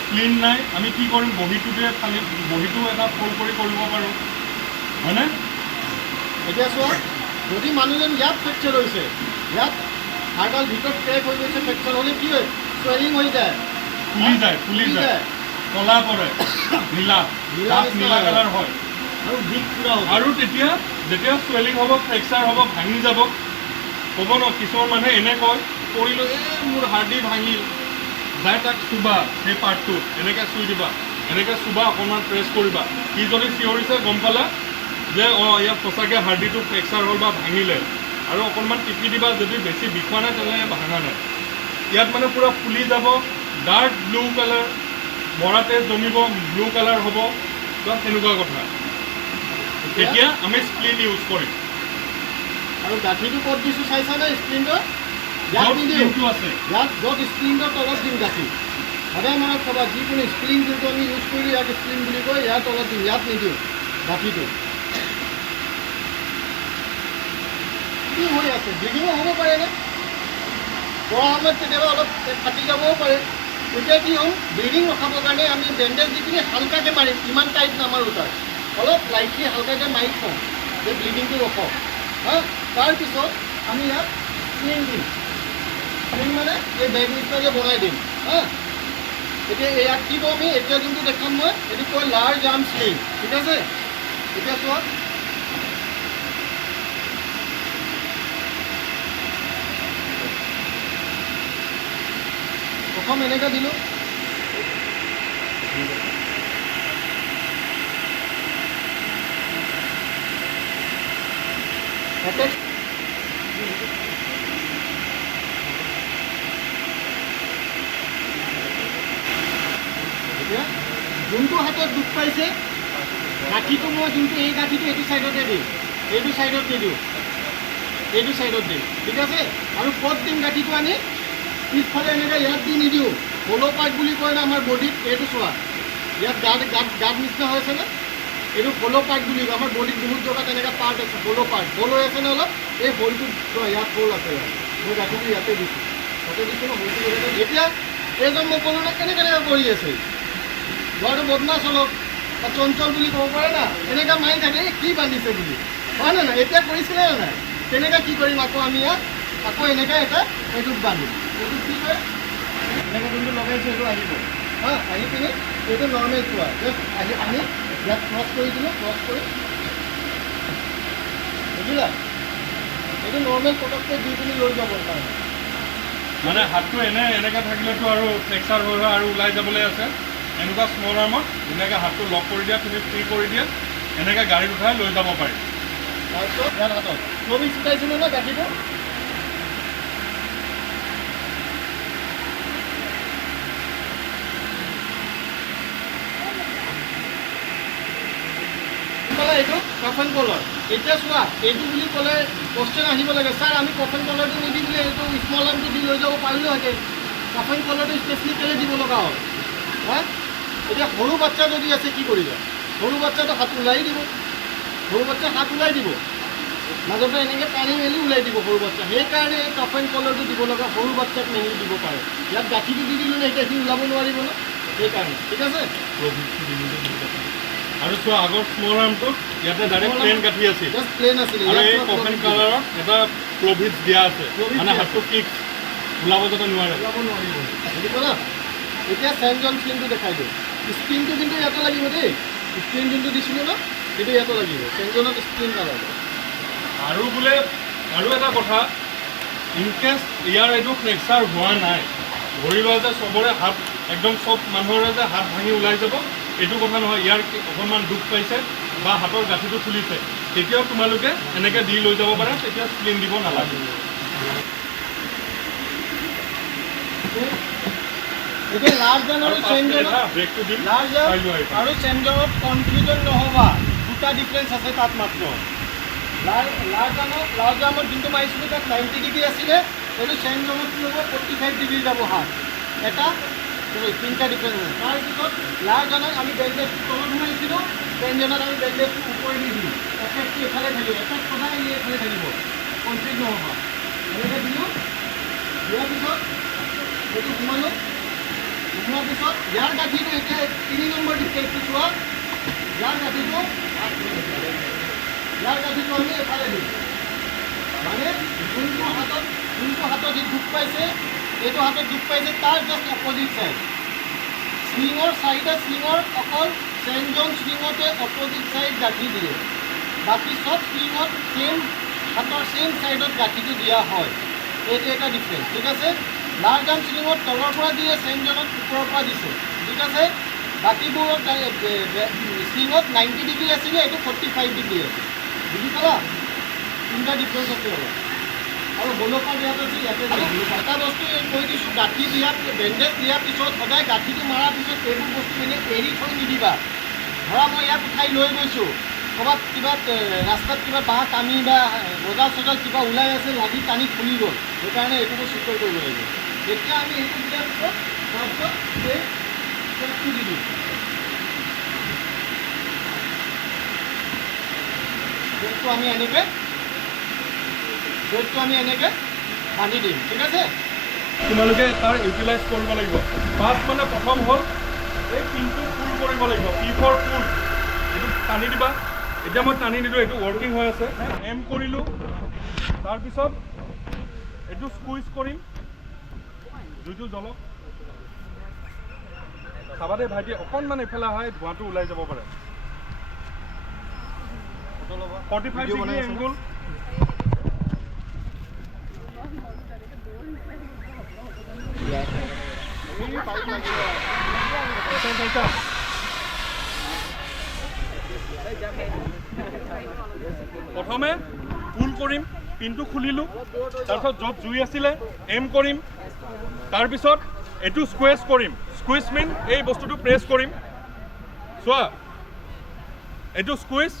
স্প্লিন নাই, আমি কি কৰিম, বহীটোতে বহীটো এটা ফ'ল্ড কৰি কৰিব পাৰোঁ, হয়নে? এতিয়া চোৱা, যদি মানুহজন ইয়াত ফ্ৰেকচাৰ হৈছে, ইয়াত হাড়ডাল ভিতৰত ক্ৰেক হৈ গৈছে, ফ্ৰেকচাৰ হ'লে কি হয়, চুৱেলিং হৈ যায়, ফুলি যায়, কলা পৰে, নীলা কালাৰ হয়, আৰু বিষ পূৰা হ'ব। আৰু তেতিয়া যেতিয়া চুৱেলিং হ'ব, ফ্ৰেকচাৰ হ'ব, ভাঙি যাব, ক'ব ন, কিছুমান মানুহে এনে কয়, পৰিলোঁ এই মোৰ হাৰ্ডি ভাঙিল, যাই তাক চুবা, সেই পাৰ্টটোত এনেকৈ চুই দিবা, এনেকৈ চুবা, অকণমান প্ৰেছ কৰিবা, সি যদি চিঞৰিছে গম পালা যে অঁ ইয়াত সঁচাকৈ হাৰ্ডিটো ফ্ৰেকচাৰ হ'ল বা ভাঙিলে, আৰু অকণমান টিপি দিবা, যদি বেছি বিষোৱা নাই তেনেহ'লে ভাঙা নাই। ইয়াত মানে পূৰা ফুলি যাব, ডাৰ্ক ব্লু কালাৰ, মৰা তেজ জমিব, ব্লু কালাৰ হ'ব, বা তেনেকুৱা কথা। তেতিয়া আমি স্প্লিন ইউজ কৰিম। আৰু গাঁঠিটো ক'ত দিছোঁ চাইছানে? স্প্লিনটো ইয়াত নিদিওঁ, আছে ইয়াত য'ত স্প্লিনটোৰ তলত দিম গাঁঠি। সদায় মনত থবা, যিকোনো স্প্লিন যোনটো আমি ইউজ কৰিলোঁ ইয়াক স্প্লিন বুলি কয়, ইয়াৰ তলত দিম, ইয়াত নিদিওঁ গাঁঠিটো। কি হৈ আছে, ব্লিডিঙো হ'ব পাৰেনে? পৰা সময়ত কেতিয়াবা অলপ ফাটি যাবও পাৰে। এতিয়া কি হ'ম, ব্লিডিং ৰখাবৰ কাৰণে আমি বেণ্ডেজ দি পিনি হালকাকৈ মাৰিম, ইমান টাইট নামাৰোঁ, তাক অলপ লাইটলি হালকাকৈ মাৰি থওঁ যে ব্লিডিংটো ৰখক। হা, তাৰপিছত আমি ইয়াত স্প্লিন দিম, স্প্লিন মানে এই বেগ নিচিনাকৈ বনাই দিম। হা, এতিয়া ইয়াক কি কওঁ আমি, এতিয়া যোনটো দেখাম মই, এইটো কয় লাৰ্জ আৰ্ম স্প্লিন, ঠিক আছে? এতিয়া চোৱা, প্ৰথম এনেকৈ দিলোঁ, এতিয়া যোনটো হাতত দুখ পাইছে, গাঁঠিটো মই যোনটো এই গাঁঠিটো এইটো চাইডতে দিম, এইটো চাইডত নিদিওঁ, এইটো চাইডত দিম, ঠিক আছে? আৰু ক'ত দিম গাঁঠিটো আনি, পিছফালে এনেকৈ ইয়াত দি নিদিওঁ, হল' পাৰ্ট বুলি কয় না আমাৰ বডিত, এইটো চোৱা, ইয়াত গাত নিচিনা হৈ আছেনে? এইটো হল' পাৰ্ট বুলি কয়, আমাৰ বডিত বহুত জেগাত এনেকৈ পাৰ্ট আছে, হল' পাৰ্ট, হল হৈ আছেনে অলপ? এই হলটো চোৱা, ইয়াত হল আছে, মই গাঁঠিটো ইয়াতে দিছোঁ, তাতে দিছোঁ মই হলটো ইয়াতে। এতিয়া এইজন মই ক'লোঁ না কেনেকৈ কৰি আছে, ল'ৰাটো বদমাছ অলপ বা চঞ্চল বুলি ক'ব পাৰে না, এনেকৈ মাৰি থাকে কি বান্ধিছে বুলি, হয় নে নাই? এতিয়া কৰিছিলে নে নাই? তেনেকৈ কি কৰিম, আকৌ আমি ইয়াত আকৌ এনেকৈ এটা এইটোত বান্ধিম, এইটোত কি কৰে, এনেকৈ যোনটো লগাইছোঁ সেইটো আহিব। হা, আহি পিনি এইটো নৰ্মেল চোৱা, জাষ্ট আনি ইয়াত ক্ৰছ কৰি দিলোঁ, ক্ৰছ কৰি, বুজিলা? এইটো নৰ্মেল পটককৈ দি পিনি লৈ যাবৰ কাৰণে। মানে হাতটো এনেকৈ থাকিলেতো আৰু ফ্ৰেকচাৰ হৈ আৰু ওলাই যাবলৈ আছে, এনেকুৱা স্মল আৰ্মত ধুনীয়াকৈ হাতটো লক কৰি দিয়া, তুমি ফ্ৰী কৰি দিয়া, এনেকৈ গাড়ীত উঠাই লৈ যাব পাৰি। তাৰপিছত ইয়াত হাতত আমি শিকাইছিলোঁ ন গাঁঠিটো, কফেন কলাৰ এতিয়া চোৱা এইটো বুলি ক'লে কোৱেশ্চন আহিব লাগে ছাৰ আমি কফেন কলাৰটো নিদি দিলে এইটো স্মল আৰ্মটো দি লৈ যাব পাৰিলোহেঁতেন কফেন কলাৰটো স্পেচিয়েলি কেলৈ দিব লগা হ'ল হা এতিয়া সৰু বাচ্চা যদি আছে কি কৰিবা সৰু বাচ্চাটো হাত ওলাই দিব সৰু বাচ্চা হাত ওলাই দিব মাজতে এনেকৈ টানি মেলি ওলাই দিব সৰু বাচ্চা সেইকাৰণে এই কফেন কলাৰটো দিব লগা সৰু বাচ্চাক মেলি দিব পাৰে ইয়াত গাঁঠিটো দি দিলোঁ নে এতিয়া সি ওলাব নোৱাৰিব ন সেইকাৰণে ঠিক আছে আৰু চোৱা আগৰ স্মল আৰ্মটোত ইয়াতে ডাইৰেক্ট প্লেন গাঁঠি আছিল জাষ্ট প্লেন আছিলে আৰু এই কফেন কালাৰত এটা ক্লভিজ দিয়া আছে মানে হাতটো কিক ওলাব যাতে নোৱাৰে ওলাব নোৱাৰিব বুজি পালা এতিয়া চেঞ্জন স্ক্ৰীনটো দেখাই দিওঁ স্ক্ৰীনটো কিন্তু ইয়াতে লাগিব দেই স্ক্ৰীন যোনটো দিছিলোঁ ন সেইটো ইয়াতে লাগিব চেঞ্জনত স্ক্ৰীন নালাগে আৰু বোলে আৰু এটা কথা ইনকেছ ইয়াৰ এইটো ফ্ৰেকচাৰ হোৱা নাই ধৰি লোৱা যে চবৰে হাত একদম চব মানুহৰে যে হাত ভাঙি ওলাই যাব এইটো কথা নহয় ইয়াৰ অকণমান দুখ পাইছে বা হাতৰ গাঁঠিটো ফুলিছে তেতিয়াও তোমালোকে এনেকৈ দি লৈ যাব পাৰা তেতিয়া স্প্লিন দিব নালাগে এতিয়া লাৰ্জন আৰু চেঞ্জনত ব্ৰেকটো দিম লাৰ্জন আৰু চেঞ্জনত কনফিউজন নহ'বা দুটা ডিফাৰেঞ্চ আছে তাত মাত্ৰ লাৰ্জামত যোনটো মাৰিছিলোঁ তাত 90 ডিগ্ৰী আছিলে এইটো চেঞ্জনত কি হ'ব 45 ডিগ্ৰী যাব হাত এটা তিনিটা ডিফাৰেঞ্চ আছে তাৰপিছত লাৰ্জনত আমি বেণ্ডেজটো তলত সোমাইছিলোঁ চেঞ্জনত আমি বেণ্ডেজটো ওপৰেদি দিলোঁ এফেক্টটো এইফালে থাকিব এফেক্ট সদায় এইফালে থাকিব কনফিউজ নহ'বা এনেকৈ দিলোঁ দিয়াৰ পিছত সেইটো সোমালোঁ সোমোৱাৰ পিছত ইয়াৰ গাঁঠিটো এতিয়া 3 নম্বৰ ডিফেক্টটো চোৱা ইয়াৰ গাঁঠিটো আমি এফালে দিম মানে যোনটো হাতত যি দুখ পাইছে এইটো হাতত দুখ পাইছে তাৰ জাষ্ট অপজিট চাইড স্লিঙৰ চাইডে স্লিঙৰ অকল চেঞ্জন স্লিঙতে অপজিট চাইড গাঁঠি দিয়ে বাকী চব স্লিঙত হাতৰ ছেইম চাইডত গাঁঠিটো দিয়া হয় এইটো এটা ডিফাৰেঞ্চ ঠিক আছে লাৰ্জ আৰ্ম স্লিঙত তলৰ পৰা দিয়ে চেঞ্জনত ওপৰৰ পৰা দিছে ঠিক আছে বাকীবোৰত স্লিঙত 90 ডিগ্ৰী আছিলে এইটো 45 ডিগ্ৰী আছে বুজি পালা তিনিটা ডিফাৰেঞ্চ আছে অলপ আৰু বলপা দিয়াটো আছে ইয়াতে এটা বস্তু কৈ দিছোঁ গাঁঠি দিয়াৰ বেণ্ডেজ দিয়াৰ পিছত সদায় গাঁঠিটো মৰাৰ পিছত এইবোৰ বস্তু এনেই এৰি থৈ নিদিবা ধৰা মই ইয়াত উঠাই লৈ গৈছোঁ ক'ৰবাত কিবা ৰাস্তাত কিবা বাঁহ টানি বা বজাৰ চজাৰ কিবা ওলাই আছে লাগি টানি খুলি গ'ল সেইকাৰণে এইটো বস্তু চিকিউৰ কৰিব লাগিব যেতিয়া আমি এইটো দিয়াৰ পিছত তাৰপিছত এই টেপটো দি দিওঁ ব্ৰেকটো আমি এনেকৈ বান্ধি দিম ঠিক আছে তোমালোকে তাৰ ইউটিলাইজ কৰিব লাগিব ফাৰ্ষ্ট মানে প্ৰথম হ'ল এই পিনটো পুল কৰিব লাগিব পি4 পুল এইটো টানি দিবা এতিয়া মই টানি দিলোঁ এইটো ৱৰ্কিং হৈ আছে এম কৰিলোঁ তাৰপিছত এইটো স্কুইজ কৰিম জুইটো জ্বলক চাবা দেই ভাইটি অকণমান এইফালে হয় ধোঁৱাটো ওলাই যাব পাৰে 45 ডিগ্ৰী এংগুল প্ৰথমে পুল কৰিম পিনটো খুলিলোঁ তাৰপিছত য'ত জুই আছিলে এম কৰিম তাৰপিছত এইটো স্কুৱেজ কৰিম স্কুইজ মিন এই বস্তুটো প্ৰেছ কৰিম চোৱা এইটো স্কুইজ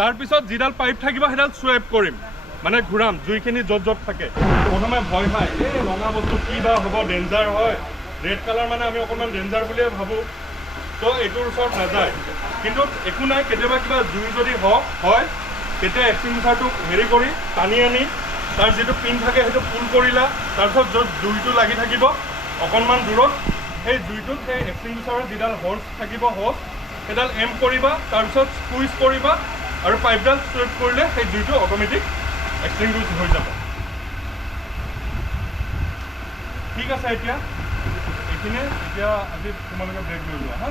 তাৰপিছত যিডাল পাইপ থাকিব সেইডাল চুৱেপ কৰিম মানে ঘূৰাম জুইখিনি য'ত য'ত থাকে প্ৰথমে ভয় খায় এই ৰঙা বস্তু কি বা হ'ব ডেঞ্জাৰ হয় ৰেড কালাৰ মানে আমি অকণমান ডেঞ্জাৰ বুলিয়ে ভাবোঁ তো এইটোৰ ওচৰত নাযায় কিন্তু একো নাই কেতিয়াবা কিবা জুই যদি হয় তেতিয়া এক্সটিংগুইচাৰটোক হেৰি কৰি টানি আনি তাৰ যিটো পিন থাকে সেইটো পুল কৰিলা তাৰপিছত য'ত জুইটো লাগি থাকিব অকণমান দূৰত সেই জুইটোত সেই এক্সটিংগুইচাৰৰ যিডাল হৰ্চ থাকিব হৰ্চ সেইডাল এম কৰিবা তাৰপিছত স্কুইজ কৰিবা আৰু পাইপডাল চুইপ কৰিলে সেই জুইটো অট'মেটিক এক্সটিংগুইচ হৈ যাব ঠিক আছে এতিয়া এইখিনিয়ে এতিয়া আজি তোমালোকে ব্ৰেক লৈ লোৱা হা